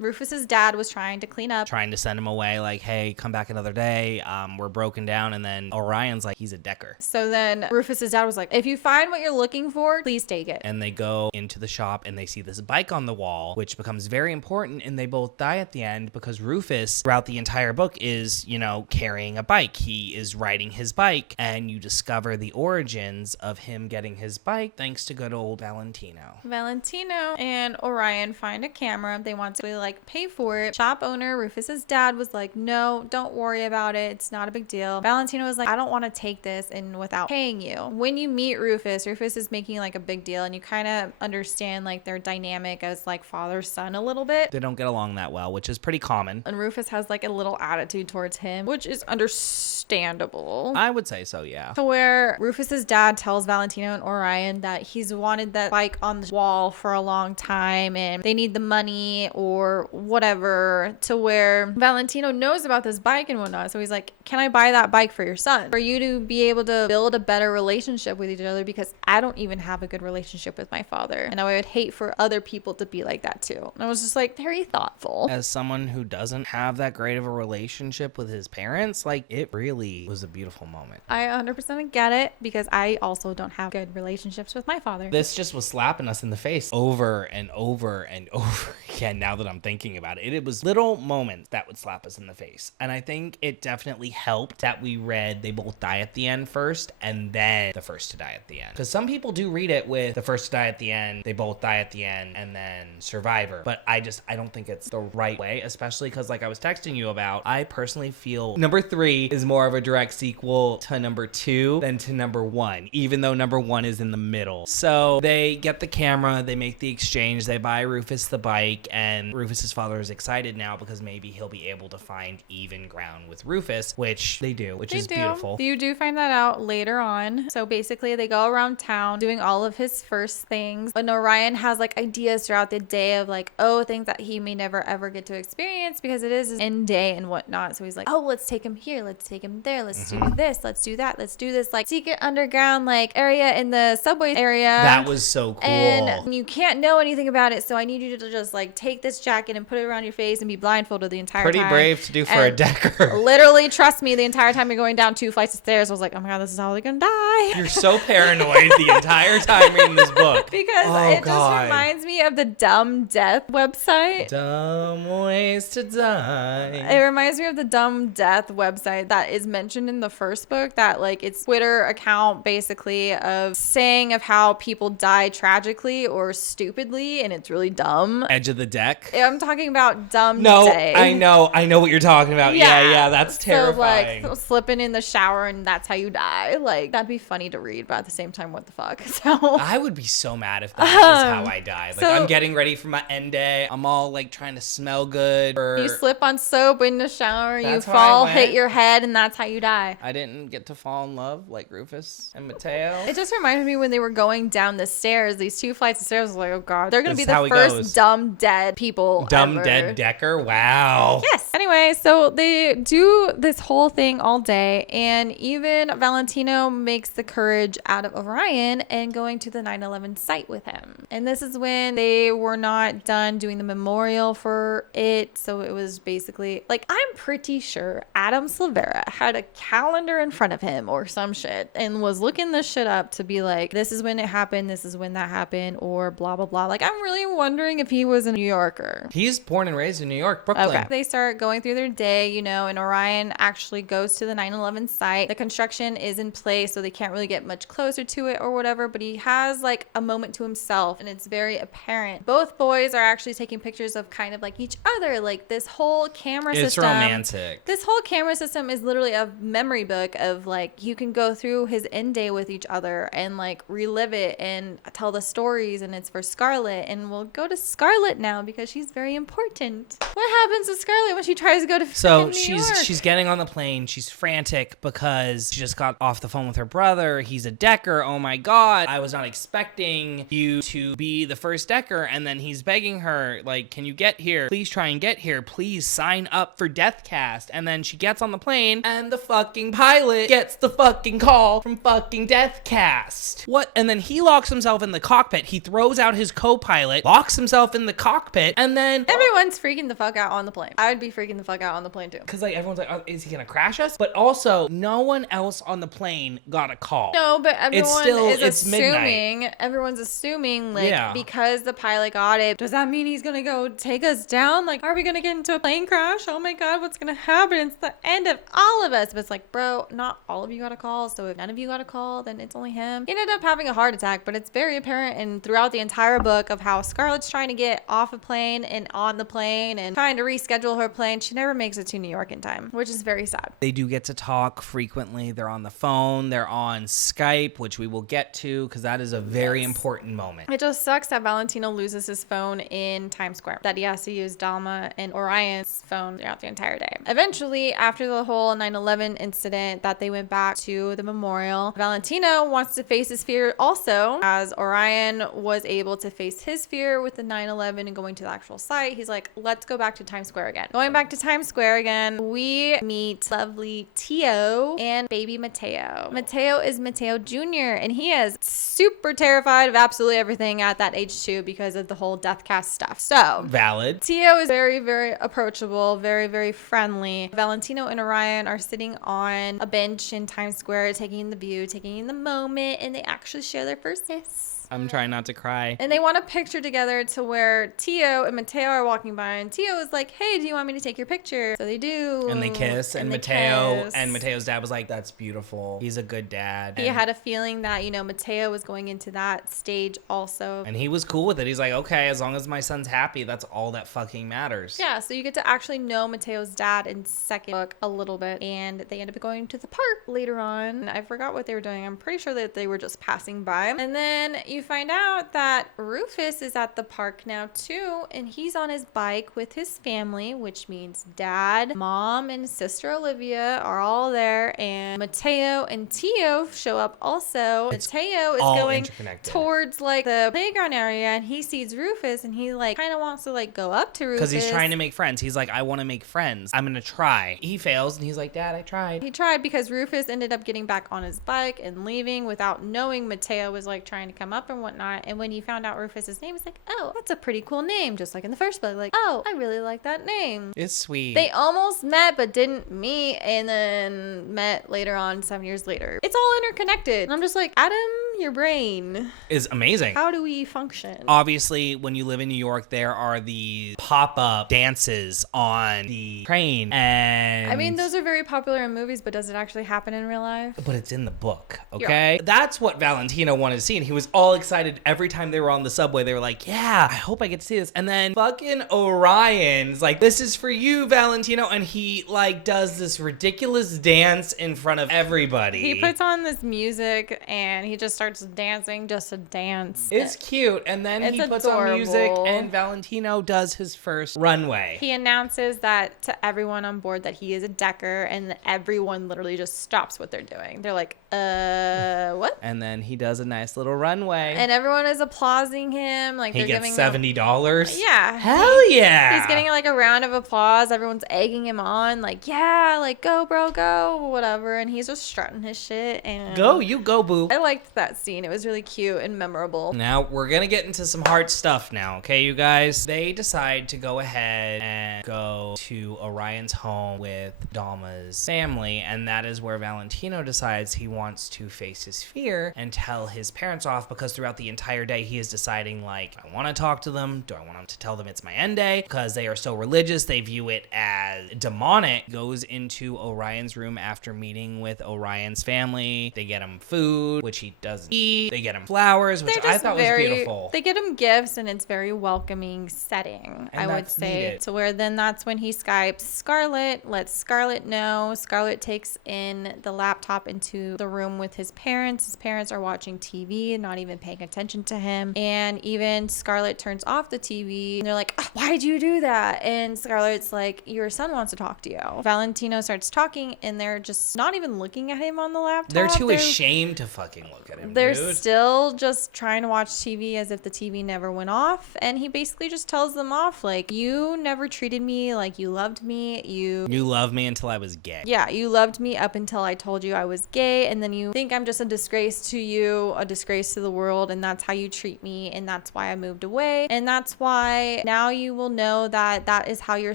Rufus's dad was trying to clean up, trying to send him away, like, hey, come back another day. We're broken down. And then Orion's like, he's a Decker. So then Rufus's dad was like, if you find what you're looking for, please take it. And they go into the shop and they see this bike on the wall, which becomes very important, and they both die at the end because Rufus throughout the entire book is, carrying a bike. He is riding his bike, and you discover uncover the origins of him getting his bike thanks to good old Valentino. Valentino and Orion find a camera. They want to like pay for it. Shop owner Rufus's dad was like, no, don't worry about it. It's not a big deal. Valentino was like, I don't want to take this and without paying you. When you meet Rufus is making like a big deal, and you kind of understand like their dynamic as like father-son a little bit. They don't get along that well, which is pretty common. And Rufus has like a little attitude towards him, which is understandable. I would say so, yeah. To where Rufus's dad tells Valentino and Orion that he's wanted that bike on the wall for a long time and they need the money or whatever, to where Valentino knows about this bike and whatnot. So he's like, can I buy that bike for your son? For you to be able to build a better relationship with each other, because I don't even have a good relationship with my father. And I would hate for other people to be like that too. And I was just like, very thoughtful. As someone who doesn't have that great of a relationship with his parents, like, it really was a beautiful moment. I 100% get it, because I also don't have good relationships with my father. This just was slapping us in the face over and over and over again now that I'm thinking about it. It was little moments that would slap us in the face. And I think it definitely helped that we read They Both Die at the End first and then The First to Die at the End. Because some people do read it with The First to Die at the End, They Both Die at the End, and then Survivor. But I don't think it's the right way, especially because, like I was texting you about, I personally feel number 3 is more of a direct sequel to number 2 than to number 1, even though number 1 is in the middle. So they get the camera, they make the exchange, they buy Rufus the bike, and Rufus's father is excited now because maybe he'll be able to find even ground with Rufus, which they do, which is beautiful. You do find that out later on. So basically they go around town doing all of his first things. And Orion has like ideas throughout the day of like, things that he may never ever get to experience because it is his end day and whatnot. So he's like, let's take him here, let's take him there, let's do this, let's do that, let's do this like secret underground like area in the subway area. That was so cool. And you can't know anything about it, so I need you to just like take this jacket and put it around your face and be blindfolded the entire time. Pretty brave to do for a Decker. Literally, trust me, the entire time you're going down 2 flights of stairs, I was like, oh my god, this is how they're gonna die. You're so paranoid the entire time reading this book. Because just reminds me of the Dumb Death website. Dumb ways to die. It reminds me of the Dumb Death website that is mentioned in the first book, that like it's Twitter account basically of saying of how people die tragically or stupidly, and it's really dumb. Edge of the Deck. I'm talking about Dumb No, Day. I know what you're talking about. Yeah, that's terrifying. So like slipping in the shower and that's how you die. Like that'd be funny to read, but at the same time, what the fuck? So I would be so mad if that was how I died. Like I'm getting ready for my end day. I'm all like trying to smell good. You slip on soap in the shower, you fall, hit your head, and that's how you die. I didn't get to fall in love like Rufus and Mateo. It just reminded me when they were going down the stairs, these 2 flights of stairs. I was like, oh god, they're gonna be the first dumb dead people ever. Dead Decker. Wow. Yes. Anyway, so they do this whole thing all day, and even Valentino makes the courage out of Orion and going to the 9/11 site with him. And this is when they were not done doing the memorial for it, so it was basically like, I'm pretty sure Adam Silvera had a calendar in front of him or some shit and was looking this shit up to be like, this is when it happened, this is when that happened, or blah blah blah. Like, I'm really wondering if he was a New Yorker. He's born and raised in New York, Brooklyn. Okay. They start going through their day, and Orion actually goes to the 9/11 site. The construction is in place, so they can't really get much closer to it or whatever, but he has like a moment to himself, and it's very apparent. Both boys are actually taking pictures of kind of like each other. Like this whole camera system. It's romantic. This whole camera system is literally a memory book of like, you can go through his end day with each other and like relive it and tell the stories, and it's for Scarlett. And we'll go to Scarlett now because she's very important. What happens to Scarlett when she tries to go to New York? She's getting on the plane. She's frantic because she just got off the phone with her brother. He's a Decker. Oh my god, I was not expecting you to be the first Decker. And then he's begging her, like, can you get here? Please try and get here. Please sign up for Deathcast. And then she gets on the plane and the fucking pilot gets the fucking call from fucking Deathcast. What? And then he locks himself in the cockpit. He throws out his co-pilot, locks himself in the cockpit, and then everyone's freaking the fuck out on the plane. I would be freaking the fuck out on the plane too. Because like everyone's like, oh, is he gonna crash us? But also, no one else on the plane got a call. No, but It's midnight. Everyone's assuming like, because the pilot got it, does that mean he's gonna go take us down? Like, are we gonna get into a plane crash? Oh my god, what's gonna happen? It's the end of all of us. But it's like, bro, not all of you got a call, so So if none of you got a call, then it's only him. He ended up having a heart attack, but it's very apparent and throughout the entire book of how Scarlett's trying to get off a plane and on the plane and trying to reschedule her plane. She never makes it to New York in time, which is very sad. They do get to talk frequently. They're on the phone. They're on Skype, which we will get to because that is a very important moment. It just sucks that Valentino loses his phone in Times Square, that he has to use Dalma and Orion's phone throughout the entire day. Eventually, after the whole 9/11 incident that they went back to the memorial, Valentino wants to face his fear also, as Orion was able to face his fear with the 9/11 and going to the actual site. He's like, let's go back to Times Square again. Going back to Times Square again, we meet lovely Tio and baby Mateo. Mateo is Mateo Jr. and he is super terrified of absolutely everything at that age too because of the whole death cast stuff. So valid. Tio is very, very approachable, very, very friendly. Valentino and Orion are sitting on a bench in Times Square, taking in the view, taking in the moment, and they actually share their first kiss. I'm trying not to cry. And they want a picture together to where Tio and Mateo are walking by, and Tio is like, hey, do you want me to take your picture? So they do. And they kiss, and Mateo's dad was like, that's beautiful. He's a good dad. He had a feeling that, Mateo was going into that stage also. And he was cool with it. He's like, okay, as long as my son's happy, that's all that fucking matters. Yeah, so you get to actually know Mateo's dad in second book a little bit, and they end up going to the park later on. I forgot what they were doing. I'm pretty sure that they were just passing by. And then you find out that Rufus is at the park now too, and he's on his bike with his family, which means dad, mom, and sister Olivia are all there, and Mateo and Tio show up also. Mateo is going towards like the playground area, and he sees Rufus, and he like kind of wants to like go up to Rufus because he's trying to make friends. He's like, I want to make friends. I'm gonna try. He fails, and he's like, Dad, I tried. He tried because Rufus ended up getting back on his bike and leaving without knowing Mateo was like trying to come up and whatnot. And when he found out Rufus's name, he's like, oh, that's a pretty cool name. Just like in the first book, like, oh, I really like that name. It's sweet. They almost met but didn't meet, and then met later on 7 years later. It's all interconnected. And I'm just like, Adam, your brain is amazing. How do we function? Obviously, when you live in New York, there are the pop-up dances on the train, and I mean, those are very popular in movies, but does it actually happen in real life? But it's in the book, okay? Yeah. That's what Valentino wanted to see, and he was all excited every time they were on the subway. They were like, yeah, I hope I get to see this. And then fucking Orion's like, this is for you, Valentino, and he like does this ridiculous dance in front of everybody. He puts on this music and he just starts dancing just to dance. It's cute. And then he puts on music and Valentino does his first runway. He announces that to everyone on board that he is a decker, and everyone literally just stops what they're doing. They're like, what? And then he does a nice little runway. And everyone is applauding him. Like he gets $70. Yeah. Hell yeah. He's getting like a round of applause. Everyone's egging him on. Like, yeah, like go, bro, go, whatever. And he's just strutting his shit. And you go, boo. I liked that scene. It was really cute and memorable. Now we're gonna get into some hard stuff now, okay, you guys? They decide to go ahead and go to Orion's home with Dalma's family, and that is where Valentino decides he wants to face his fear and tell his parents off, because throughout the entire day he is deciding, like, I want to talk to them. Do I want to tell them it's my end day? Because they are so religious, they view it as demonic. Goes into Orion's room after meeting with Orion's family. They get him food, which he doesn't eat. They get him flowers, which I thought was beautiful. They get him gifts, and it's very welcoming setting, I would say. Needed. To where then that's when he Skypes Scarlett, lets Scarlett know. Scarlett takes in the laptop into the room with his parents. His parents are watching TV and not even paying attention to him. And even Scarlett turns off the TV, and they're like, oh, why'd you do that? And Scarlett's like, your son wants to talk to you. Valentino starts talking, and they're just not even looking at him on the laptop. They're too ashamed to fucking look at him. They're still just trying to watch TV as if the TV never went off. And he basically just tells them off, like, you never treated me like you loved me. You loved me until I was gay. Yeah, you loved me up until I told you I was gay, and then you think I'm just a disgrace to you, a disgrace to the world, and that's how you treat me, and that's why I moved away, and that's why now you will know that that is how your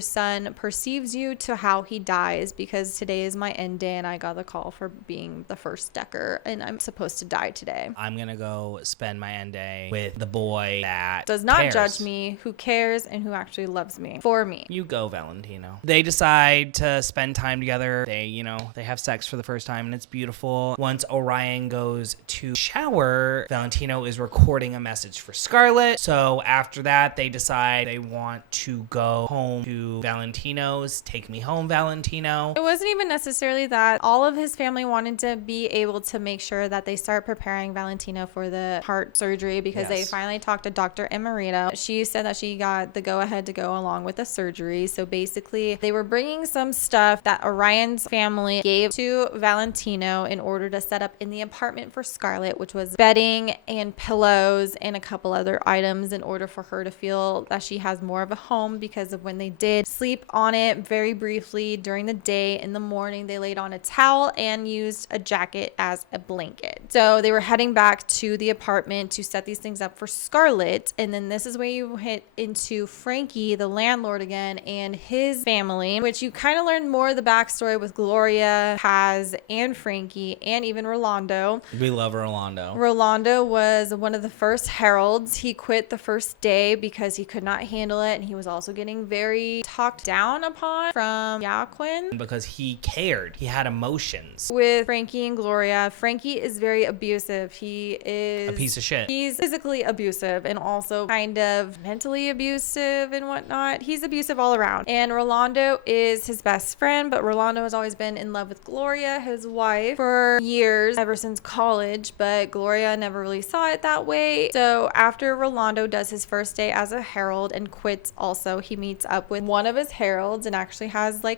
son perceives you to how he dies, because today is my end day, and I got the call for being the first decker, and I'm supposed to die today. today. I'm gonna go spend my end day with the boy that Does not cares. judge me, who cares, and who actually loves me for me. You go, Valentino. They decide to spend time together. They have sex for the first time, and it's beautiful. Once Orion goes to shower, Valentino is recording a message for Scarlet. So after that, they decide they want to go home to Valentino's. Take me home, Valentino. It wasn't even necessarily that. All of his family wanted to be able to make sure that they start preparing Valentino for the heart surgery because they finally talked to Dr. Emerita. She said that she got the go-ahead to go along with the surgery. So basically, they were bringing some stuff that Orion's family gave to Valentino in order to set up in the apartment for Scarlet, which was bedding and pillows and a couple other items in order for her to feel that she has more of a home, because of when they did sleep on it very briefly during the day. In the morning, they laid on a towel and used a jacket as a blanket. So they were heading back to the apartment to set these things up for Scarlet. And then this is where you hit into Frankie, the landlord again, and his family, which you kind of learn more of the backstory with Gloria, Paz, and Frankie, and even Rolando. We love Rolando. Rolando was one of the first heralds. He quit the first day because he could not handle it, and he was also getting very talked down upon from Joaquin. Because he cared. He had emotions. With Frankie and Gloria, Frankie is very abusive. He is A piece of shit. He's physically abusive and also kind of mentally abusive and whatnot. He's abusive all around. And Rolando is his best friend, but Rolando has always been in love with Gloria, his wife, for years, ever since college, but Gloria never really saw it that way. So after Rolando does his first day as a herald and quits also, he meets up with one of his heralds and actually has a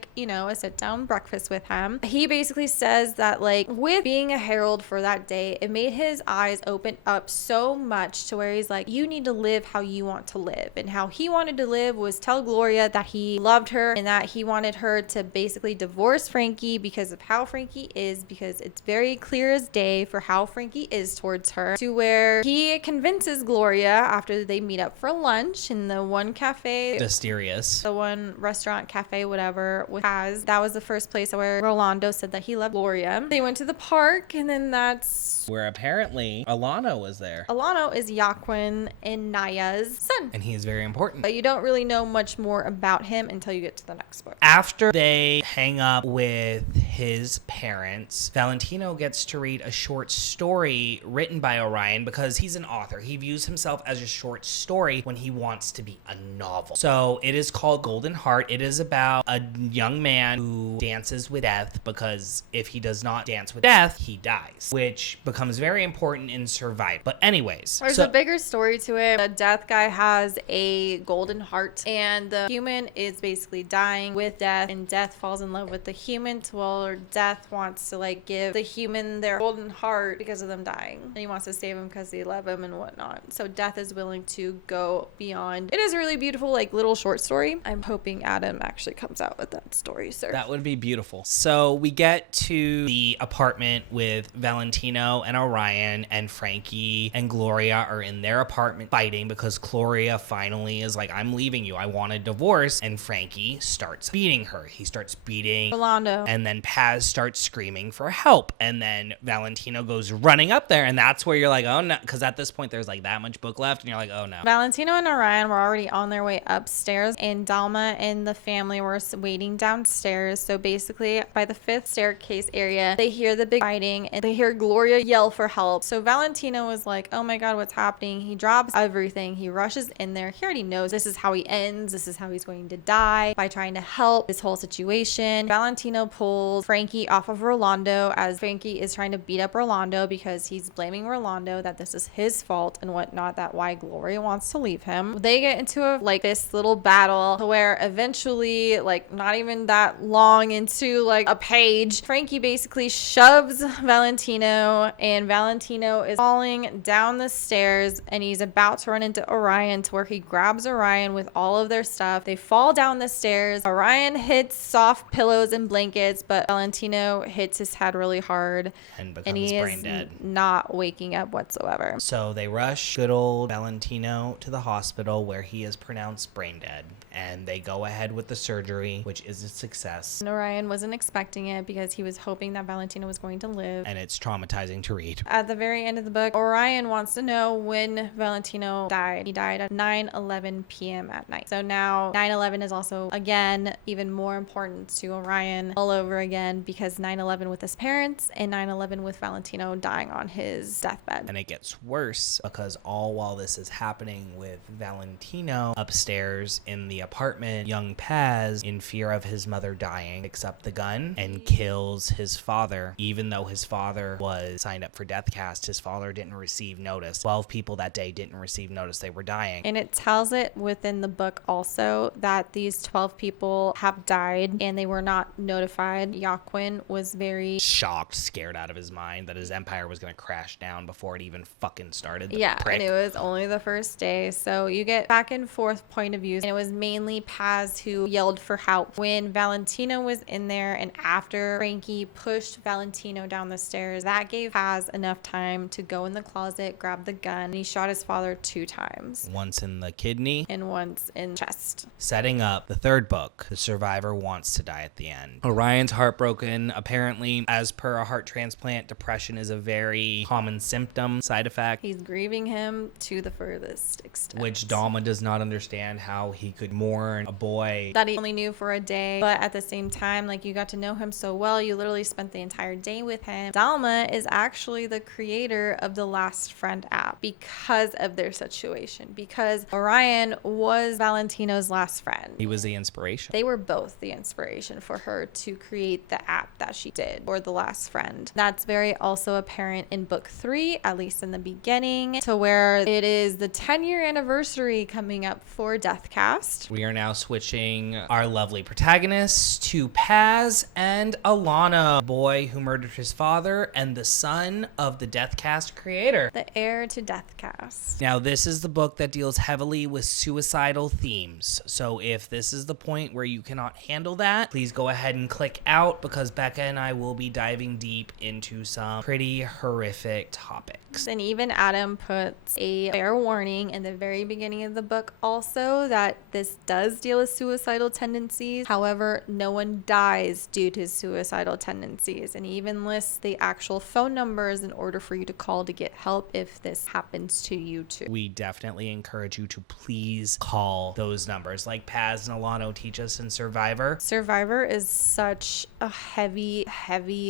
sit down breakfast with him. He basically says that with being a herald for that day, it made his eyes open up so much to where he's like, you need to live how you want to live. And how he wanted to live was tell Gloria that he loved her and that he wanted her to basically divorce Frankie because of how Frankie is, because it's very clear as day for how Frankie is towards her, to where he convinces Gloria after they meet up for lunch in the one cafe, Mysterious. the one restaurant, cafe, whatever, with Paz. That was the first place where Rolando said that he loved Gloria. They went to the park, and then that's where apparently Alano was there. Alano is Joaquin and Naya's son. And he is very important. But you don't really know much more about him until you get to the next book. After they hang up with his parents, Valentino gets to read a short story written by Orion because he's an author. He views himself as a short story when he wants to be a novel. So it is called Golden Heart. It is about a young man who dances with death, because if he does not dance with death, he dies, which becomes very important in survival. But anyways, there's a bigger story to it. The death guy has a golden heart, and the human is basically dying with death, and death falls in love with the human, or death wants to give the human their golden heart because of them dying, and he wants to save them because they love him and whatnot. So death is willing to go beyond. It is a really beautiful little short story. I'm hoping Adam actually comes out with that story, sir. That would be beautiful. So we get to the apartment with Valentino and Orion, and Frankie and Gloria are in their apartment fighting because Gloria finally is like, I'm leaving you. I want a divorce. And Frankie starts beating her. He starts beating Rolando. And then Paz starts screaming for help. And then Valentino goes running up there. And that's where you're like, oh no. Because at this point, there's that much book left. And you're like, oh no. Valentino and Orion were already on their way upstairs, and Dalma and the family were waiting downstairs. So basically, by the 5th staircase area, they hear the big fighting and they hear Gloria yell for help. So Valentino was like, oh my God, what's happening? He drops everything. He rushes in there. He already knows this is how he ends. This is how he's going to die, by trying to help this whole situation. Valentino pulls Frankie off of Rolando as Frankie is trying to beat up Rolando because he's blaming Rolando that this is his fault and whatnot, that why Gloria wants to leave him. They get into this little battle to where eventually, not even that long into a page, Frankie basically shoves Valentino, and Valentino is falling down the stairs, and he's about to run into Orion, to where he grabs Orion with all of their stuff. They fall down the stairs. Orion hits soft pillows and blankets, but Valentino hits his head really hard, and he is brain dead. Not waking up whatsoever. So they rush good old Valentino to the hospital, where he is pronounced brain dead. and they go ahead with the surgery, which is a success. And Orion wasn't expecting it because he was hoping that Valentino was going to live. And it's traumatizing to read. At the very end of the book, Orion wants to know when Valentino died. He died at 9:11 p.m. at night. So now 9/11 is also, again, even more important to Orion all over again, because 9/11 with his parents and 9/11 with Valentino dying on his deathbed. And it gets worse because all while this is happening with Valentino upstairs in the apartment, young Paz, in fear of his mother dying, picks up the gun and kills his father. Even though his father was signed up for death cast, his father didn't receive notice. 12 people that day didn't receive notice they were dying. And it tells it within the book also that these 12 people have died and they were not notified. Joaquin was very shocked, scared out of his mind that his empire was going to crash down before it even fucking started. And it was only the first day. So you get back and forth point of views. And it was mainly Paz who yelled for help. When Valentino was in there and after Frankie pushed Valentino down the stairs, that gave Paz enough time to go in the closet, grab the gun, and he shot his father 2 times. Once in the kidney and once in chest. Setting up the third book, the survivor wants to die at the end. Orion's heartbroken. Apparently, as per a heart transplant, depression is a very common symptom, side effect. He's grieving him to the furthest extent. Which Dalma does not understand how he could mourn a boy that he only knew for a day. But at the same time, like, you got to know him so well. You literally spent the entire day with him. Dalma is actually the creator of the Last Friend app because of their situation. Because Orion was Valentino's last friend. He was the inspiration. They were both the inspiration for her to create the app that she did, or the Last Friend. That's very also apparent in book 3, at least in the beginning, to where it is the 10-year anniversary coming up for Deathcast. We are now switching our lovely protagonists to Paz and Alana, boy who murdered his father and the son of the Deathcast creator. The heir to Deathcast. Now, this is the book that deals heavily with suicidal themes. So if this is the point where you cannot handle that, please go ahead and click out, because Becca and I will be diving deep into some pretty horrific topics. And even Adam puts a fair warning in the very beginning of the book also that this does deal with suicidal tendencies. However, no one dies due to suicidal tendencies. And he even lists the actual phone numbers in order for you to call to get help if this happens to you too. We definitely encourage you to please call those numbers, like Paz and Alano teach us in Survivor. Survivor is such a heavy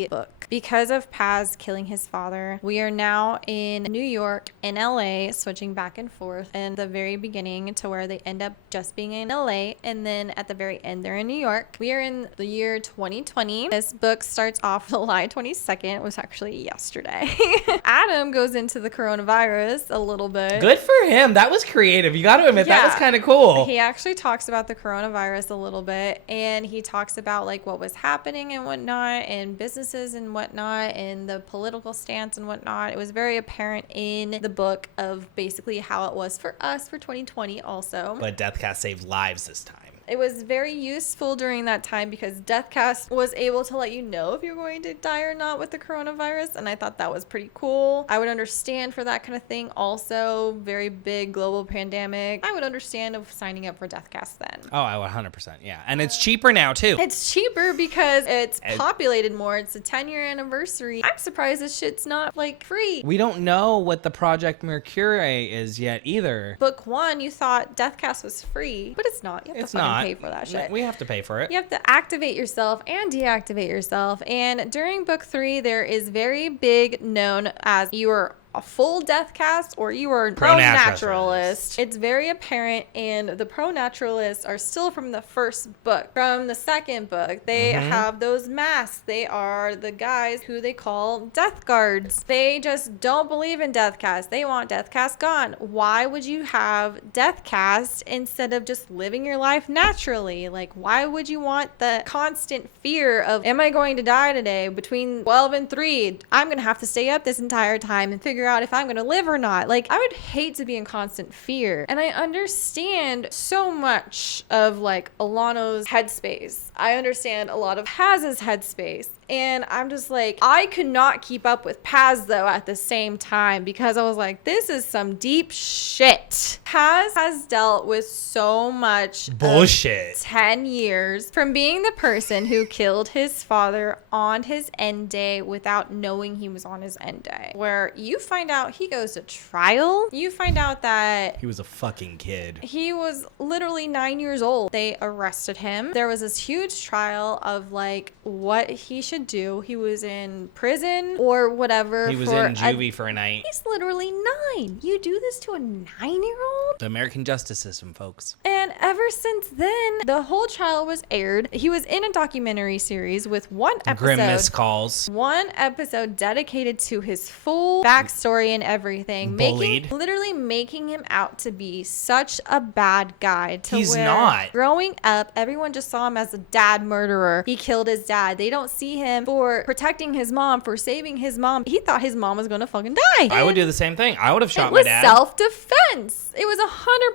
book. Because of Paz killing his father, we are now in New York and LA, switching back and forth in the very beginning to where they end up just being in LA, and then at the very end they're in New York. We are in the year 2020. This book starts off July 22nd. It was actually yesterday. Adam goes into the coronavirus a little bit. Good for him. That was creative. You got to admit, that was kind of cool. He actually talks about the coronavirus a little bit, and he talks about like what was happening and whatnot, and businesses and whatnot, and the political stance and whatnot. It was very apparent in the book of basically how it was for us for 2020 also. But Deathcast saved lives this time. It was very useful during that time because Deathcast was able to let you know if you're going to die or not with the coronavirus, and I thought that was pretty cool. I would understand for that kind of thing. Also, very big global pandemic. I would understand of signing up for Deathcast then. Oh, I would 100%, yeah. And it's cheaper now, too. It's cheaper because it's populated more. It's a 10-year anniversary. I'm surprised this shit's not, like, free. We don't know what the Project Mercury is yet, either. Book 1, you thought Deathcast was free, but it's not. You have to fucking pay for that shit. We have to pay for it. You have to activate yourself and deactivate yourself. And during book 3, there is very big known as you are a full Deathcast or you are pro-naturalist. It's very apparent, and the pro-naturalists are still from the first book. From the second book, they have those masks. They are the guys who they call Death Guards. They just don't believe in Deathcast. They want Deathcast gone. Why would you have Deathcast instead of just living your life naturally? Like, why would you want the constant fear of, am I going to die today? Between 12 and 3, I'm going to have to stay up this entire time and figure out if I'm gonna live or not. Like, I would hate to be in constant fear. And I understand so much of like Alano's headspace. I understand a lot of Haz's headspace. And I'm just like, I could not keep up with Paz though at the same time because I was like, this is some deep shit. Paz has dealt with so much bullshit. 10 years from being the person who killed his father on his end day without knowing he was on his end day. Where you find out he goes to trial. You find out that He was a fucking kid. he was literally 9 years old. They arrested him. There was this huge trial of like what he should do. He was in prison or whatever. He was in juvie for a night. He's literally 9. You do this to a 9-year-old? The American justice system, folks. And ever since then, the whole trial was aired. He was in a documentary series with one episode. Grim missed calls. One episode dedicated to his full backstory and everything. Bullied. Literally making him out to be such a bad guy. He's not. Growing up, everyone just saw him as a dad murderer. He killed his dad. They don't see him for protecting his mom, for saving his mom. He thought his mom was going to fucking die. I would do the same thing. I would have shot It my was dad. self-defense. It was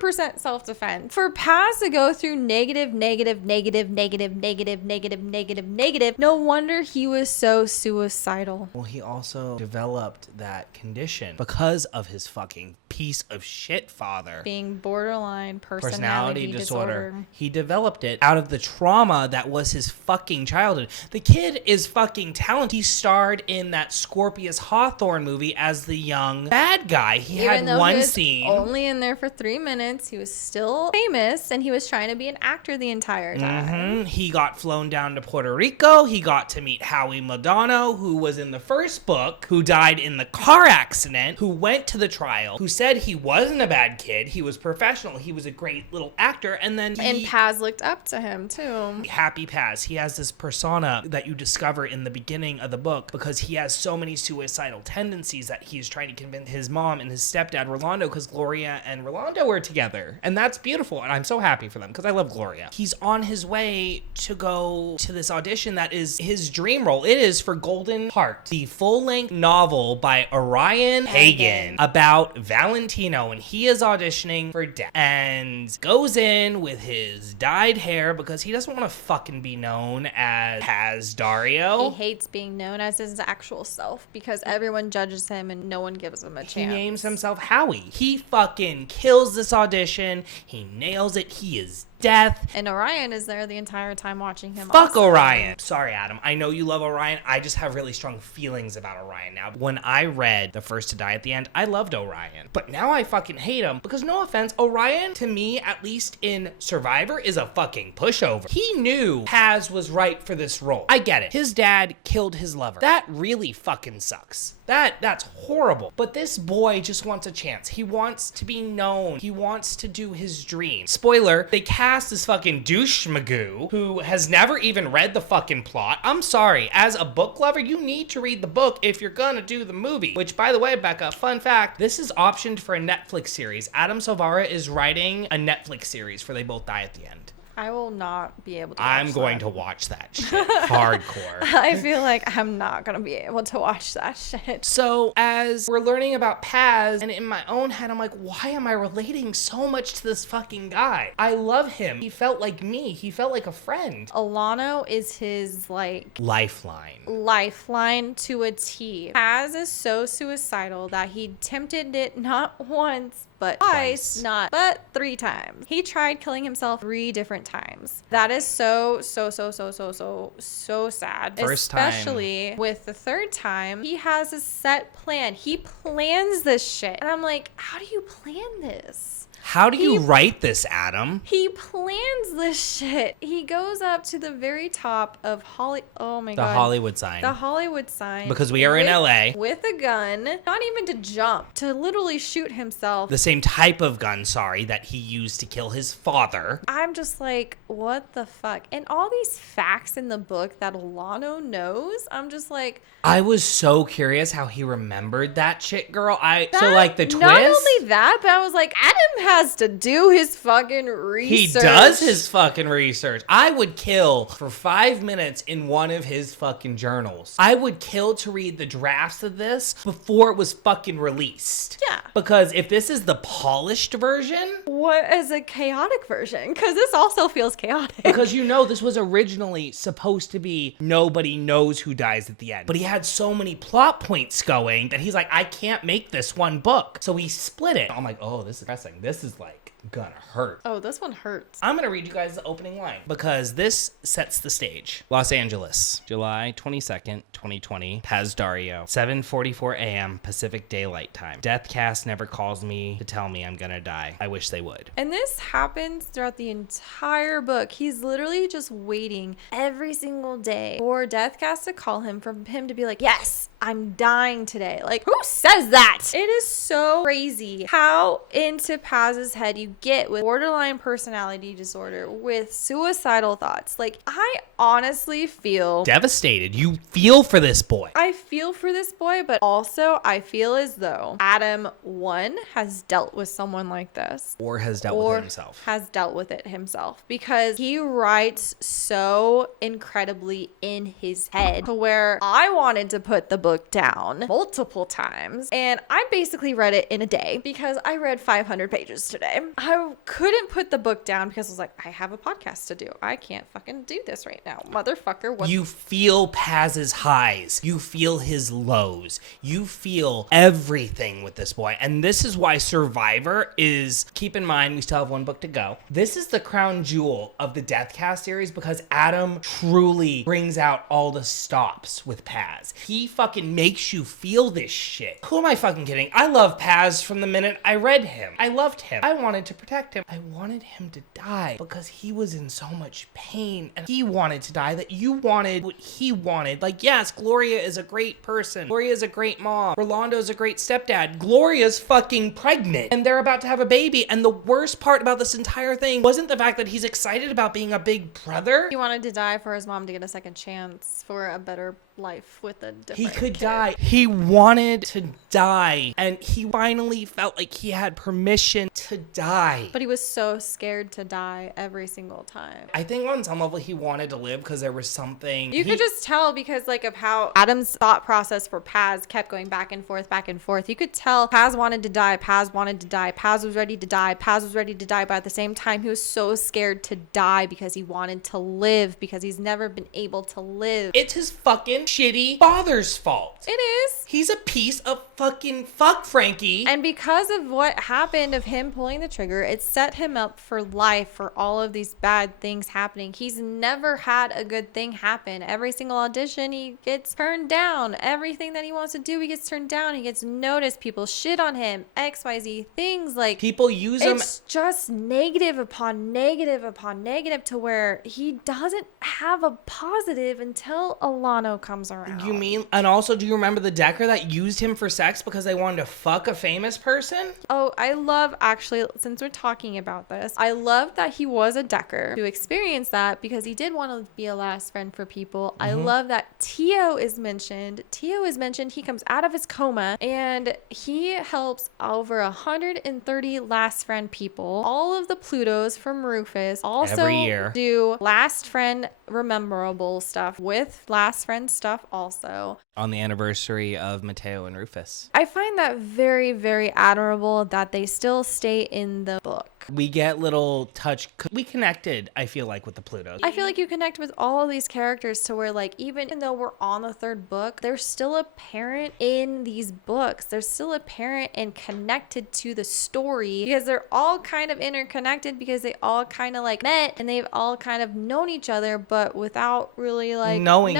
100% self-defense. For Paz to go through negative, no wonder he was so suicidal. Well, he also developed that condition because of his fucking piece of shit father. Being borderline personality disorder. He developed it out of the trauma that was his fucking childhood. The kid is fucking talented. He starred in that Scorpius Hawthorne movie as the young bad guy. He Even had though one he was scene. only in there for 3 minutes, he was still famous and he was trying to be an actor the entire time. He got flown down to Puerto Rico. He got to meet Howie Modano, who was in the first book, who died in the car accident, who went to the trial, who said he wasn't a bad kid. He was professional. He was a great little actor. And then And Paz looked up to him too. Happy Paz. He has this persona that you discover in the beginning of the book because he has so many suicidal tendencies that he's trying to convince his mom and his stepdad Rolando, because Gloria and Rolando were together. And that's beautiful. And I'm so happy for them because I love Gloria. He's on his way to go to this audition that is his dream role. It is for Golden Heart, the full-length novel by Orion Hagen about Valentino, and he is auditioning for death and goes in with his dyed hair because he doesn't want to fucking be known as Dario. He hates being known as his actual self because everyone judges him and no one gives him a chance. He names himself Howie. He fucking kills this audition. He nails it. He is death. And Orion is there the entire time watching him. Fuck also. Orion. Sorry, Adam. I know you love Orion. I just have really strong feelings about Orion now. When I read The First to Die at the End, I loved Orion. But now I fucking hate him because, no offense, Orion, to me, at least in Survivor, is a fucking pushover. He knew Paz was right for this role. I get it. His dad killed his lover. That really fucking sucks. That's horrible. But this boy just wants a chance. He wants to be known. He wants to do his dream. Spoiler, they cast this fucking douche magoo who has never even read the fucking plot. I'm sorry. As a book lover, you need to read the book if you're gonna do the movie. Which, by the way, Becca, fun fact, this is optioned for a Netflix series. Adam Silvera is writing a Netflix series for They Both Die at the End. I will not be able to I'm watch going that. to watch that shit. Hardcore. I feel like I'm not going to be able to watch that shit. So as we're learning about Paz, and in my own head, I'm like, why am I relating so much to this fucking guy? I love him. He felt like me. He felt like a friend. Alano is his, like, lifeline to a T. Paz is so suicidal that he attempted it not once, but twice, but 3 times. He tried killing himself 3 different times. That is so sad. First time. Especially with the 3rd time, he has a set plan. He plans this shit. And I'm like, how do you plan this? How do you write this, Adam? He plans this shit. He goes up to the very top of The Hollywood sign. The Hollywood sign. Because we are in LA. With a gun. Not even to jump. To literally shoot himself. The same type of gun, that he used to kill his father. I'm just like, what the fuck? And all these facts in the book that Alano knows, I'm just like... I was so curious how he remembered that shit, girl. The twist. Not only that, but I was like, Adam has has to do his fucking research. He does his fucking research. I would kill for 5 minutes in one of his fucking journals. I would kill to read the drafts of this before it was fucking released. Yeah. Because if this is the polished version... What is a chaotic version? Because this also feels chaotic. Because this was originally supposed to be nobody knows who dies at the end. But he had so many plot points going that he's like, I can't make this one book. So he split it. I'm like, oh, this is depressing. This is like gonna hurt. Oh, this one hurts. I'm gonna read you guys the opening line because this sets the stage. Los Angeles, July 22nd, 2020. Paz Dario, 7:44 a.m. Pacific Daylight Time. Deathcast never calls me to tell me I'm gonna die. I wish they would. And this happens throughout the entire book. He's literally just waiting every single day for Deathcast to call him, for him to be like, yes, I'm dying today. Like, who says that? It is so crazy how into Paz's head you get with borderline personality disorder, with suicidal thoughts. Like, I honestly feel devastated. You feel for this boy. I feel for this boy, but also I feel as though Adam, one, has dealt with someone like this. Or has dealt with it himself. Has dealt with it himself. Because he writes so incredibly in his head to where I wanted to put the book down multiple times. And I basically read it in a day because I read 500 pages today. I couldn't put the book down because I was like, I have a podcast to do. I can't fucking do this right now. Motherfucker. What? You feel Paz's highs. You feel his lows. You feel everything with this boy. And this is why Survivor is, keep in mind, we still have one book to go. This is the crown jewel of the Deathcast series because Adam truly brings out all the stops with Paz. He fucking makes you feel this shit. Who am I fucking kidding? I love Paz from the minute I read him. I loved him. I wanted to protect him. I wanted him to die because he was in so much pain and he wanted to die, that you wanted what he wanted. Like, yes, Gloria is a great person. Gloria is a great mom. Rolando is a great stepdad. Gloria's fucking pregnant and they're about to have a baby. And the worst part about this entire thing wasn't the fact that he's excited about being a big brother. He wanted to die for his mom to get a second chance for a better life with a different He could kid. die. He wanted to die. And he finally felt like he had permission to die. But he was so scared to die every single time. I think on some level he wanted to live because there was something. You could just tell because like of how Adam's thought process for Paz kept going back and forth, back and forth. You could tell Paz wanted to die. Paz wanted to die. Paz was ready to die. Paz was ready to die. But at the same time, he was so scared to die because he wanted to live, because he's never been able to live. It's his fucking shitty father's fault. It is. He's a piece of fucking fuck Frankie. And because of what happened of him pulling the trigger, it set him up for life for all of these bad things happening. He's never had a good thing happen. Every single audition, he gets turned down. Everything that he wants to do, he gets turned down. He gets noticed. People shit on him. XYZ things like people use him. It's just negative upon negative upon negative to where he doesn't have a positive until Alano comes around. You mean, and also, do you remember the Decker that used him for sex because they wanted to fuck a famous person? Oh, I love, actually, since we're talking about this, I love that he was a Decker to experience that because he did want to be a last friend for people. I love that Tio is mentioned. He comes out of his coma and he helps over 130 last friend people. All of the Plutos from Rufus also every year do last friend rememberable stuff with last friend stuff also. On the anniversary of Mateo and Rufus. I find that very, very admirable that they still stay in the book. We get little touch. We connected, I feel like, with the Plutos. I feel like you connect with all of these characters to where, like, even though we're on the third book, they're still a parent in these books. They're still a parent and connected to the story because they're all kind of interconnected because they all kind of like met and they've all kind of known each other, but without really like knowing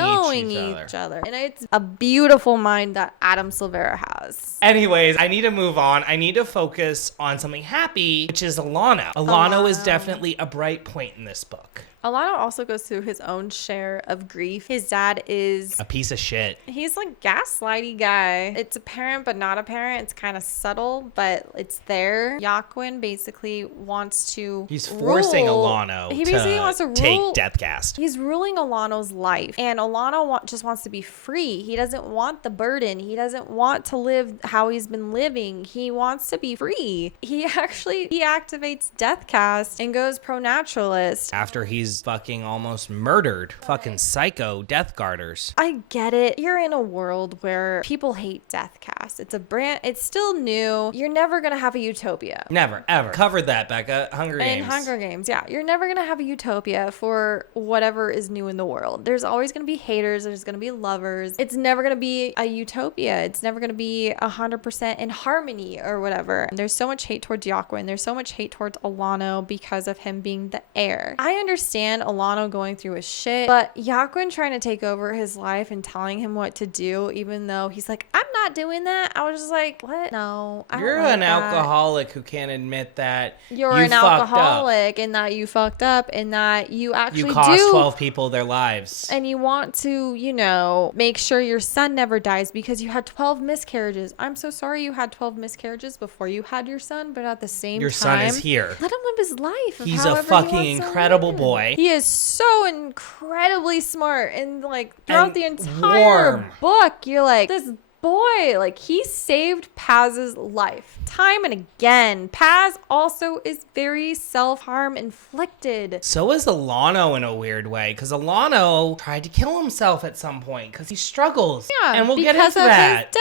each other. And it's a beautiful mind that Adam Silvera has. Anyways, I need to move on. I need to focus on something happy, which is Alano. Alano is definitely a bright point in this book. Alano also goes through his own share of grief. His dad is a piece of shit. He's like gaslighty guy. It's apparent but not apparent. It's kind of subtle, but it's there. Yaquin basically wants to He's forcing rule. Alano He basically wants to take rule. Deathcast. He's ruling Alano's life, and Alano just wants to be free. He doesn't want the burden. He doesn't want to live how he's been living. He wants to be free. He activates Deathcast and goes pro-naturalist. After he's fucking almost murdered fucking psycho Death Guarders. I get it. You're in a world where people hate Deathcast. It's a brand. It's still new. You're never gonna have a utopia. Never, ever. Covered that, Becca. Hunger Games. In Hunger Games, yeah. You're never going to have a utopia for whatever is new in the world. There's always going to be haters. There's going to be lovers. It's never going to be a utopia. It's never going to be 100% in harmony or whatever. There's so much hate towards Yaquin. There's so much hate towards Alano because of him being the heir. I understand Alano going through his shit, but Yaquin trying to take over his life and telling him what to do, even though he's like, I'm not doing that. I was just like, what? No, I don't You're like an that. alcoholic who can't admit that You're you an fucked alcoholic and that you fucked up and that you actually You cost do 12 people their lives. and you want to, make sure your son never dies because you had 12 miscarriages. I'm so sorry you had 12 miscarriages before you had your son, but at the same Your time, son is here. let him live his life. of He's a however he fucking wants to incredible live. boy. He is so incredibly smart and throughout And the entire warm. book, you're like, this boy, he saved Paz's life time and again. Paz also is very self-harm inflicted. So is Alano in a weird way, because Alano tried to kill himself at some point because he struggles. Yeah, and we'll get because into of that. his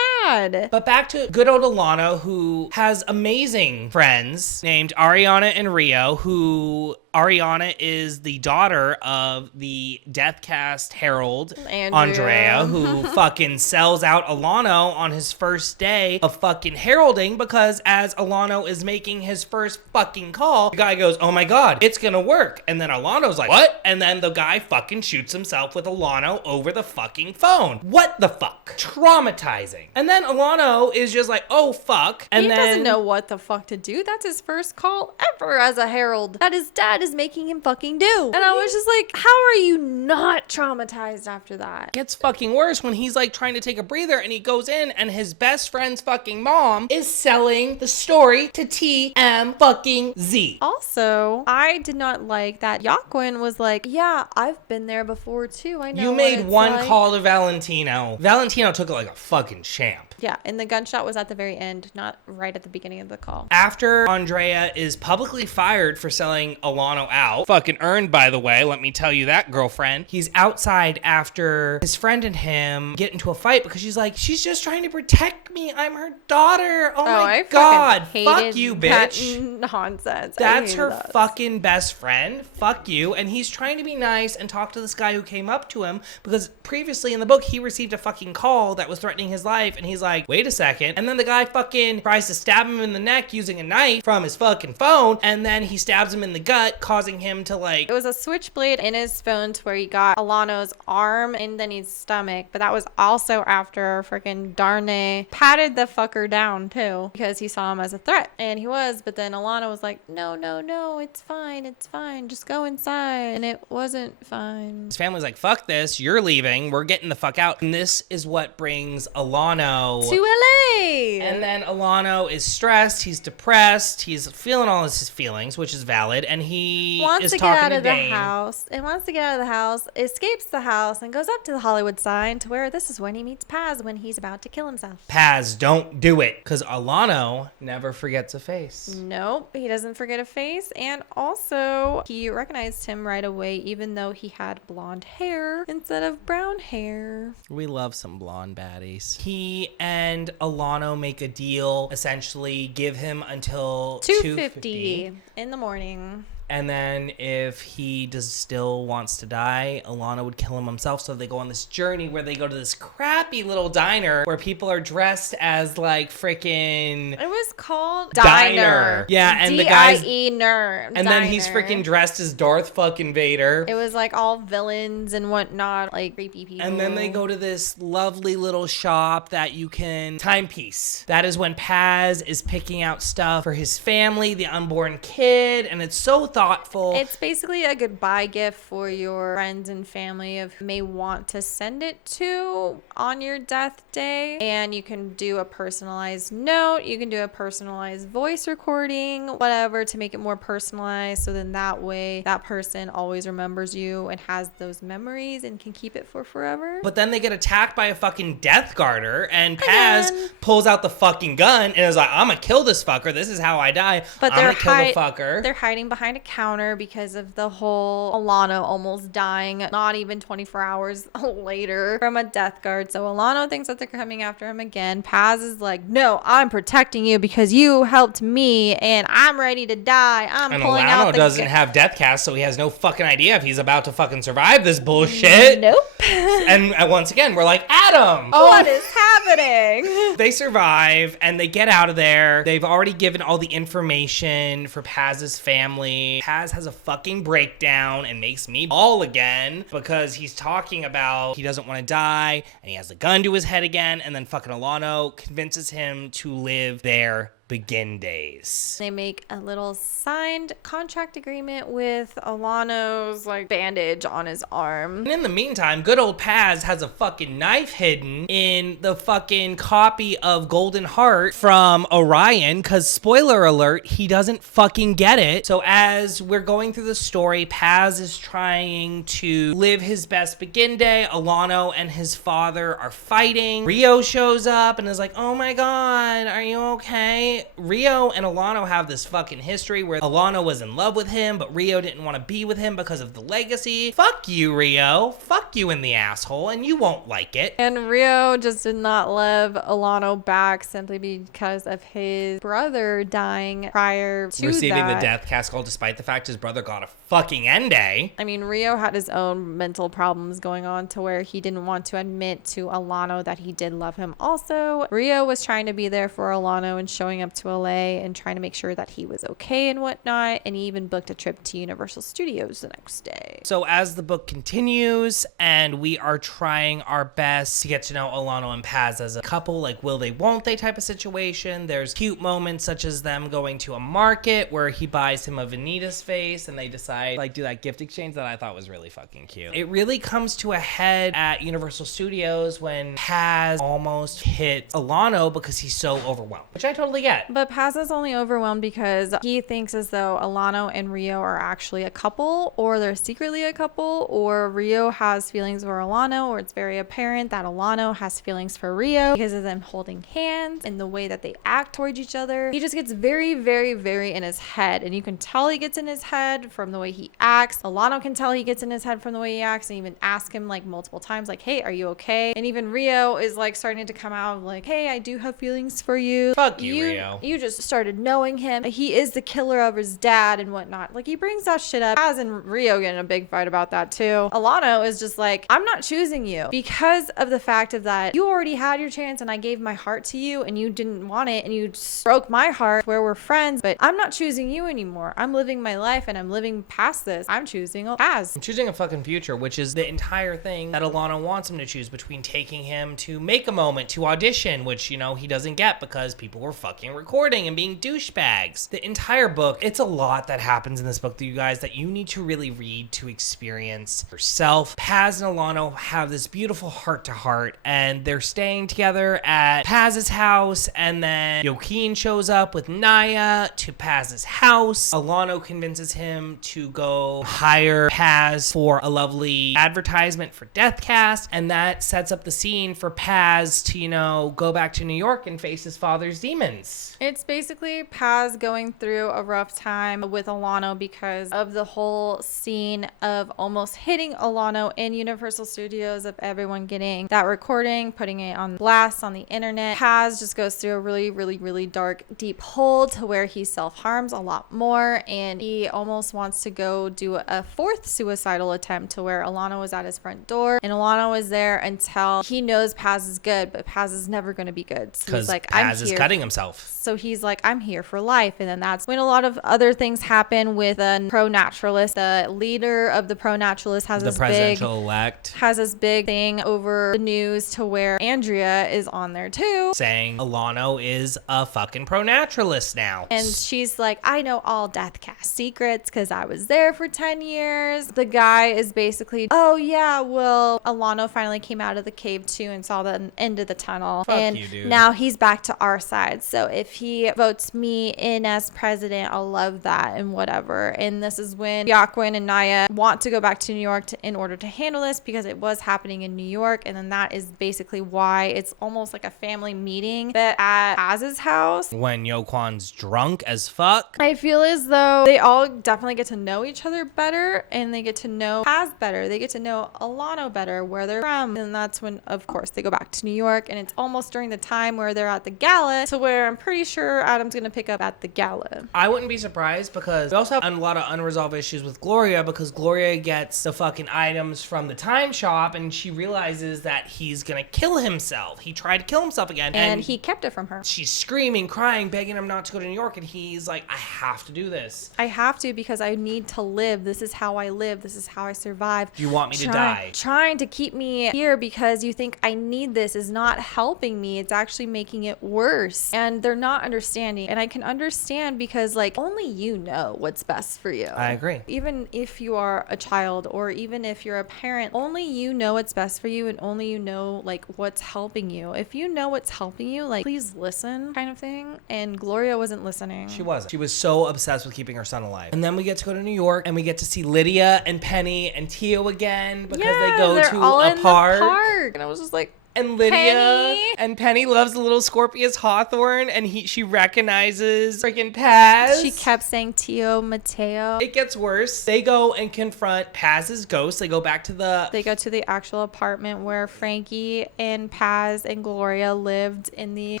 dad. But back to good old Alano, who has amazing friends named Ariana and Rio, who Ariana is the daughter of the Deathcast Herald, Andrea, who fucking sells out Alano on his first day of fucking heralding, because as Alano is making his first fucking call, the guy goes, oh my god, it's gonna work. And then Alano's like, what? And then the guy fucking shoots himself with Alano over the fucking phone. What the fuck? Traumatizing. And then Alano is just like, oh fuck. And He then doesn't know what the fuck to do. That's his first call ever as a herald that his dad is making him fucking do. And I was just like, how are you not traumatized after that? gets fucking worse when he's like trying to take a breather and he goes in and his best friend's fucking mom is selling the story to TM fucking Z. Also, I did not like that Yaquin was like, yeah, I've been there before too. I know. You what made it's one like. call to Valentino. Valentino took it like a fucking champ. Yeah, and the gunshot was at the very end, not right at the beginning of the call. After Andrea is publicly fired for selling Alano out, fucking earned, by the way, let me tell you that, girlfriend. He's outside after his friend and him get into a fight because she's like, she's just trying to protect me. I'm her daughter. Oh my I god. fucking Fuck hated you, that bitch. nonsense. That's her fucking best friend. Fuck you. And he's trying to be nice and talk to this guy who came up to him because previously in the book he received a fucking call that was threatening his life, and he's like, wait a second. And then the guy fucking tries to stab him in the neck using a knife from his fucking phone, and then he stabs him in the gut, causing him to like... It was a switchblade in his phone to where he got Alano's arm and then his stomach, but that was also after freaking Darnay patted the fucker down too because he saw him as a threat, and he was, but then Alano was like, no, it's fine, just go inside, and it wasn't fine. His family's like, fuck this, you're leaving, we're getting the fuck out. And this is what brings Alano To LA! And then Alano is stressed, he's depressed, he's feeling all his feelings, which is valid, and he wants is to get talking out to of the Dane. house and wants to get out of the house, escapes the house, and goes up to the Hollywood sign to where this is when he meets Paz when he's about to kill himself. Paz, don't do it, because Alano never forgets a face. Nope, he doesn't forget a face, and also he recognized him right away even though he had blonde hair instead of brown hair. We love some blonde baddies. He and Alano make a deal, essentially give him until 2:50 in the morning. And then if he still wants to die, Alana would kill him himself. So they go on this journey where they go to this crappy little diner where people are dressed as like freaking... It was called Diner. Yeah, and the guy's... D-I-E-ner. And then he's freaking dressed as Darth fucking Vader. It was like all villains and whatnot, like creepy people. And then they go to this lovely little shop that you can... Timepiece. That is when Paz is picking out stuff for his family, the unborn kid. And it's so thoughtful. thoughtful. It's basically a goodbye gift for your friends and family of who may want to send it to on your death day. And you can do a personalized note. You can do a personalized voice recording, whatever, to make it more personalized. So then that way that person always remembers you and has those memories and can keep it for forever. But then they get attacked by a fucking death guarder, and Paz pulls out the fucking gun and is like, I'm gonna kill this fucker. This is how I die. But I'm gonna kill the fucker. They're hiding behind a counter because of the whole Alano almost dying not even 24 hours later from a death guard. So Alano thinks that they're coming after him again. Paz is like, no, I'm protecting you because you helped me and I'm ready to die. And pulling Alano out the doesn't have death cast, so he has no fucking idea if he's about to fucking survive this bullshit. Nope. And once again, we're like, Adam! What is happening? They survive and they get out of there. They've already given all the information for Paz's family. Paz has a fucking breakdown and makes me bawl again because he's talking about he doesn't want to die and he has a gun to his head again, and then fucking Alano convinces him to live their begin days. They make a little signed contract agreement with Alano's like bandage on his arm. And in the meantime, good old Paz has a fucking knife hidden in the fucking copy of Golden Heart from Orion, because spoiler alert, he doesn't fucking get it. So as we're going through the story, Paz is trying to live his best begin day. Alano and his father are fighting. Rio shows up and is like, oh my god, are you okay? Rio and Alano have this fucking history where Alano was in love with him, but Rio didn't want to be with him because of the legacy. Fuck you, Rio. Fuck you in the asshole, and you won't like it. And Rio just did not love Alano back simply because of his brother dying prior to receiving that. the death castle, despite the fact his brother got a fucking Ende. I mean, Rio had his own mental problems going on to where he didn't want to admit to Alano that he did love him also. Rio was trying to be there for Alano and showing up to LA and trying to make sure that he was okay and whatnot, and he even booked a trip to Universal Studios the next day. So as the book continues and we are trying our best to get to know Alano and Paz as a couple, like will they won't they type of situation, there's cute moments such as them going to a market where he buys him a Vanitas face and they decide like do that gift exchange that I thought was really fucking cute. It really comes to a head at Universal Studios when Paz almost hits Alano because he's so overwhelmed, which I totally get. But Paz is only overwhelmed because he thinks as though Alano and Rio are actually a couple, or they're secretly a couple, or Rio has feelings for Alano, or it's very apparent that Alano has feelings for Rio because of them holding hands and the way that they act towards each other. He just gets very, very, very in his head, and you can tell he gets in his head from the way he acts. Alano can tell he gets in his head from the way he acts, and even ask him like multiple times like, hey, are you okay? And even Rio is like starting to come out like, hey, I do have feelings for you. Fuck you, Rio. You just started knowing him. He is the killer of his dad and whatnot. Like, he brings that shit up. Paz and Rio get in a big fight about that too. Alano is just like, I'm not choosing you because of the fact of that you already had your chance and I gave my heart to you and you didn't want it and you broke my heart where we're friends, but I'm not choosing you anymore. I'm living my life and I'm living past this. I'm choosing Paz. I'm choosing a fucking future, which is the entire thing that Alano wants him to choose between taking him to Make a Moment, to audition, which, you know, he doesn't get because people were fucking recording and being douchebags. The entire book, it's a lot that happens in this book, you guys, that you need to really read to experience yourself. Paz and Alano have this beautiful heart-to-heart, and they're staying together at Paz's house, and then Joaquin shows up with Naya to Paz's house. Alano convinces him to go hire Paz for a lovely advertisement for Deathcast, and that sets up the scene for Paz to, you know, go back to New York and face his father's demons. It's basically Paz going through a rough time with Alano because of the whole scene of almost hitting Alano in Universal Studios, of everyone getting that recording, putting it on blast on the internet. Paz just goes through a really, really, really dark, deep hole to where he self-harms a lot more, and he almost wants to go do a fourth suicidal attempt to where Alana was at his front door, and Alana was there until he knows Paz is good, but Paz is never going to be good. So because he's like, Paz is cutting himself. So he's like, I'm here for life. And then that's when a lot of other things happen with a pro-naturalist. The leader of the pro-naturalist has The presidential-elect has this big thing over the news to where Andrea is on there too, saying Alano is a fucking pro-naturalist now. And she's like, I know all Death Cast secrets because I was there for 10 years. The guy is basically, oh yeah, well, Alano finally came out of the cave too and saw the end of the tunnel. Fuck and you, dude. Now he's back to our side. So if he votes me in as president, I'll love that and whatever. And this is when Yaquin and Naya want to go back to New York in order to handle this because it was happening in New York. And then that is basically why it's almost like a family meeting that at Az's house. When Yoquan's drunk as fuck. I feel as though they all definitely get to know each other better and they get to know Paz better. They get to know Alano better, where they're from. And that's when, of course, they go back to New York. And it's almost during the time where they're at the gala to where I'm pretty sure Adam's going to pick up at the gala. I wouldn't be surprised because we also have a lot of unresolved issues with Gloria because Gloria gets the fucking items from the time shop and she realizes that he's going to kill himself. He tried to kill himself again. And he kept it from her. She's screaming, crying, begging him not to go to New York. And he's like, I have to do this. I have to because I need to live. This is how I live. This is how I survive. You want me to die? Trying to keep me here because you think I need this is not helping me. It's actually making it worse. And they're not understanding. And I can understand because like only you know what's best for you. I agree. Even if you are a child or even if you're a parent, only you know what's best for you and only you know like what's helping you. If you know what's helping you, like please listen kind of thing. And Gloria wasn't listening. She wasn't. She was so obsessed with keeping her son alive. And then we get to go to New York and we get to see Lydia and Penny and Tio again because they go to a park. And I was just like, and Penny loves the little Scorpius Hawthorne, and she recognizes freaking Paz. She kept saying Tio Mateo. It gets worse. They go and confront Paz's ghost. They go back to the actual apartment where Frankie and Paz and Gloria lived in the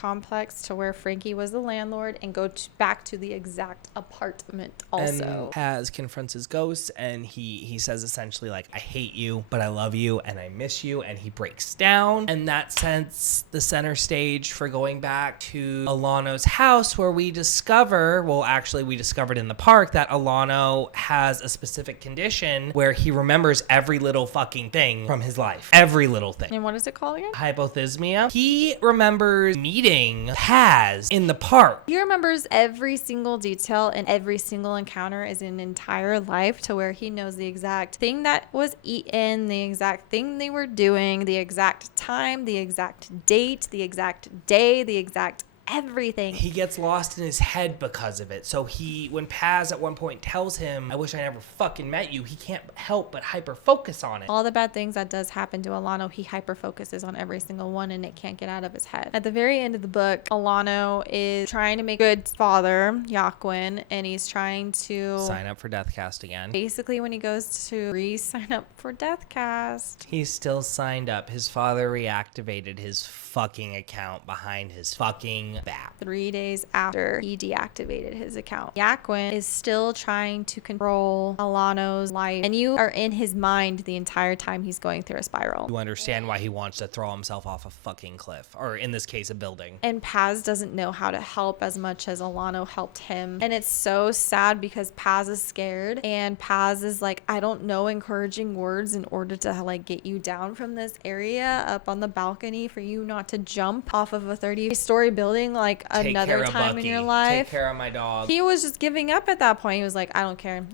complex to where Frankie was the landlord and go back to the exact apartment also. And Paz confronts his ghost and he says essentially like, I hate you, but I love you and I miss you. And he breaks down. And that sets the center stage for going back to Alano's house where we discovered in the park that Alano has a specific condition where he remembers every little fucking thing from his life. Every little thing. And what is it called again? Hypothismia. He remembers meeting Paz in the park. He remembers every single detail and every single encounter is an entire life to where he knows the exact thing that was eaten, the exact thing they were doing, the exact time, the exact date, the exact day, the exact everything. He gets lost in his head because of it. So when Paz at one point tells him, I wish I never fucking met you, he can't help but hyper focus on it. All the bad things that does happen to Alano, he hyper focuses on every single one and it can't get out of his head. At the very end of the book, Alano is trying to make a good father, Yaquin, and he's trying to sign up for Deathcast again. Basically, when he goes to re-sign up for Deathcast, he's still signed up. His father reactivated his fucking account behind his fucking back. 3 days after he deactivated his account, Yaquin is still trying to control Alano's life, and you are in his mind the entire time he's going through a spiral. You understand why he wants to throw himself off a fucking cliff, or in this case, a building. And Paz doesn't know how to help as much as Alano helped him, and it's so sad because Paz is scared, and Paz is like, I don't know encouraging words in order to like get you down from this area up on the balcony for you not to jump off of a 30-story building like another time in your life. Take care of my dog. He was just giving up at that point. He was like, I don't care.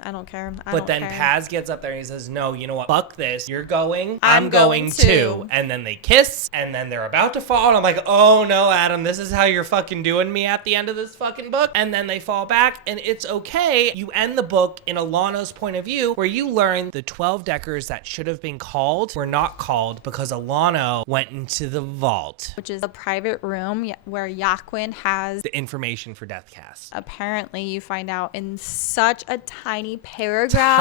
But then Paz gets up there and he says, no, you know what? Fuck this. You're going. I'm going too. And then they kiss and then they're about to fall. And I'm like, oh no, Adam, this is how you're fucking doing me at the end of this fucking book. And then they fall back and it's okay. You end the book in Alano's point of view where you learn the 12 Deckers that should have been called were not called because Alano went into the vault. Which is a private room where Yaquin Yaquin has The information for Deathcast. apparently, you find out in such a tiny paragraph.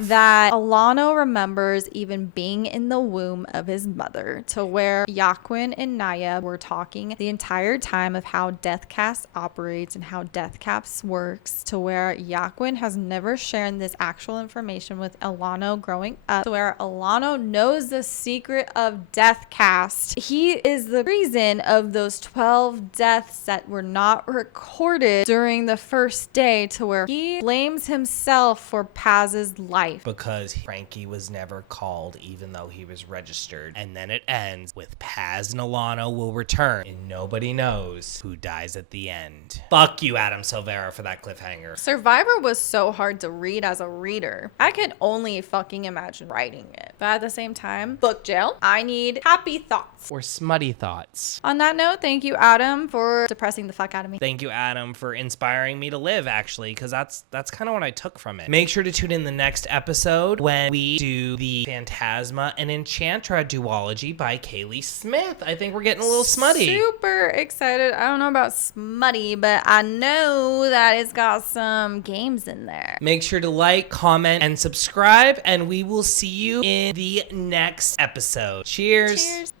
That Alano remembers even being in the womb of his mother, to where Yaquin and Naya were talking the entire time of how Deathcast operates and how Deathcast works, to where Yaquin has never shared this actual information with Alano growing up, to where Alano knows the secret of Deathcast. He is the reason of those 12 deaths that were not recorded during the first day, to where he blames himself for Paz's life. Because Frankie was never called, even though he was registered. And then it ends with Paz and Alano will return, and nobody knows who dies at the end. Fuck you, Adam Silvera, for that cliffhanger. Survivor was so hard to read as a reader. I could only fucking imagine writing it. But at the same time, book jail. I need happy thoughts. Or smutty thoughts. On that note, thank you, Adam, for depressing the fuck out of me. Thank you, Adam, for inspiring me to live, actually, because that's kind of what I took from it. Make sure to tune in the next episode when we do the Phantasma and Enchantra duology by Kaylee Smith. I think we're getting a little smutty. Super excited. I don't know about smutty, but I know that it's got some games in there. Make sure to like, comment, and subscribe, and we will see you in the next episode. Cheers. Cheers.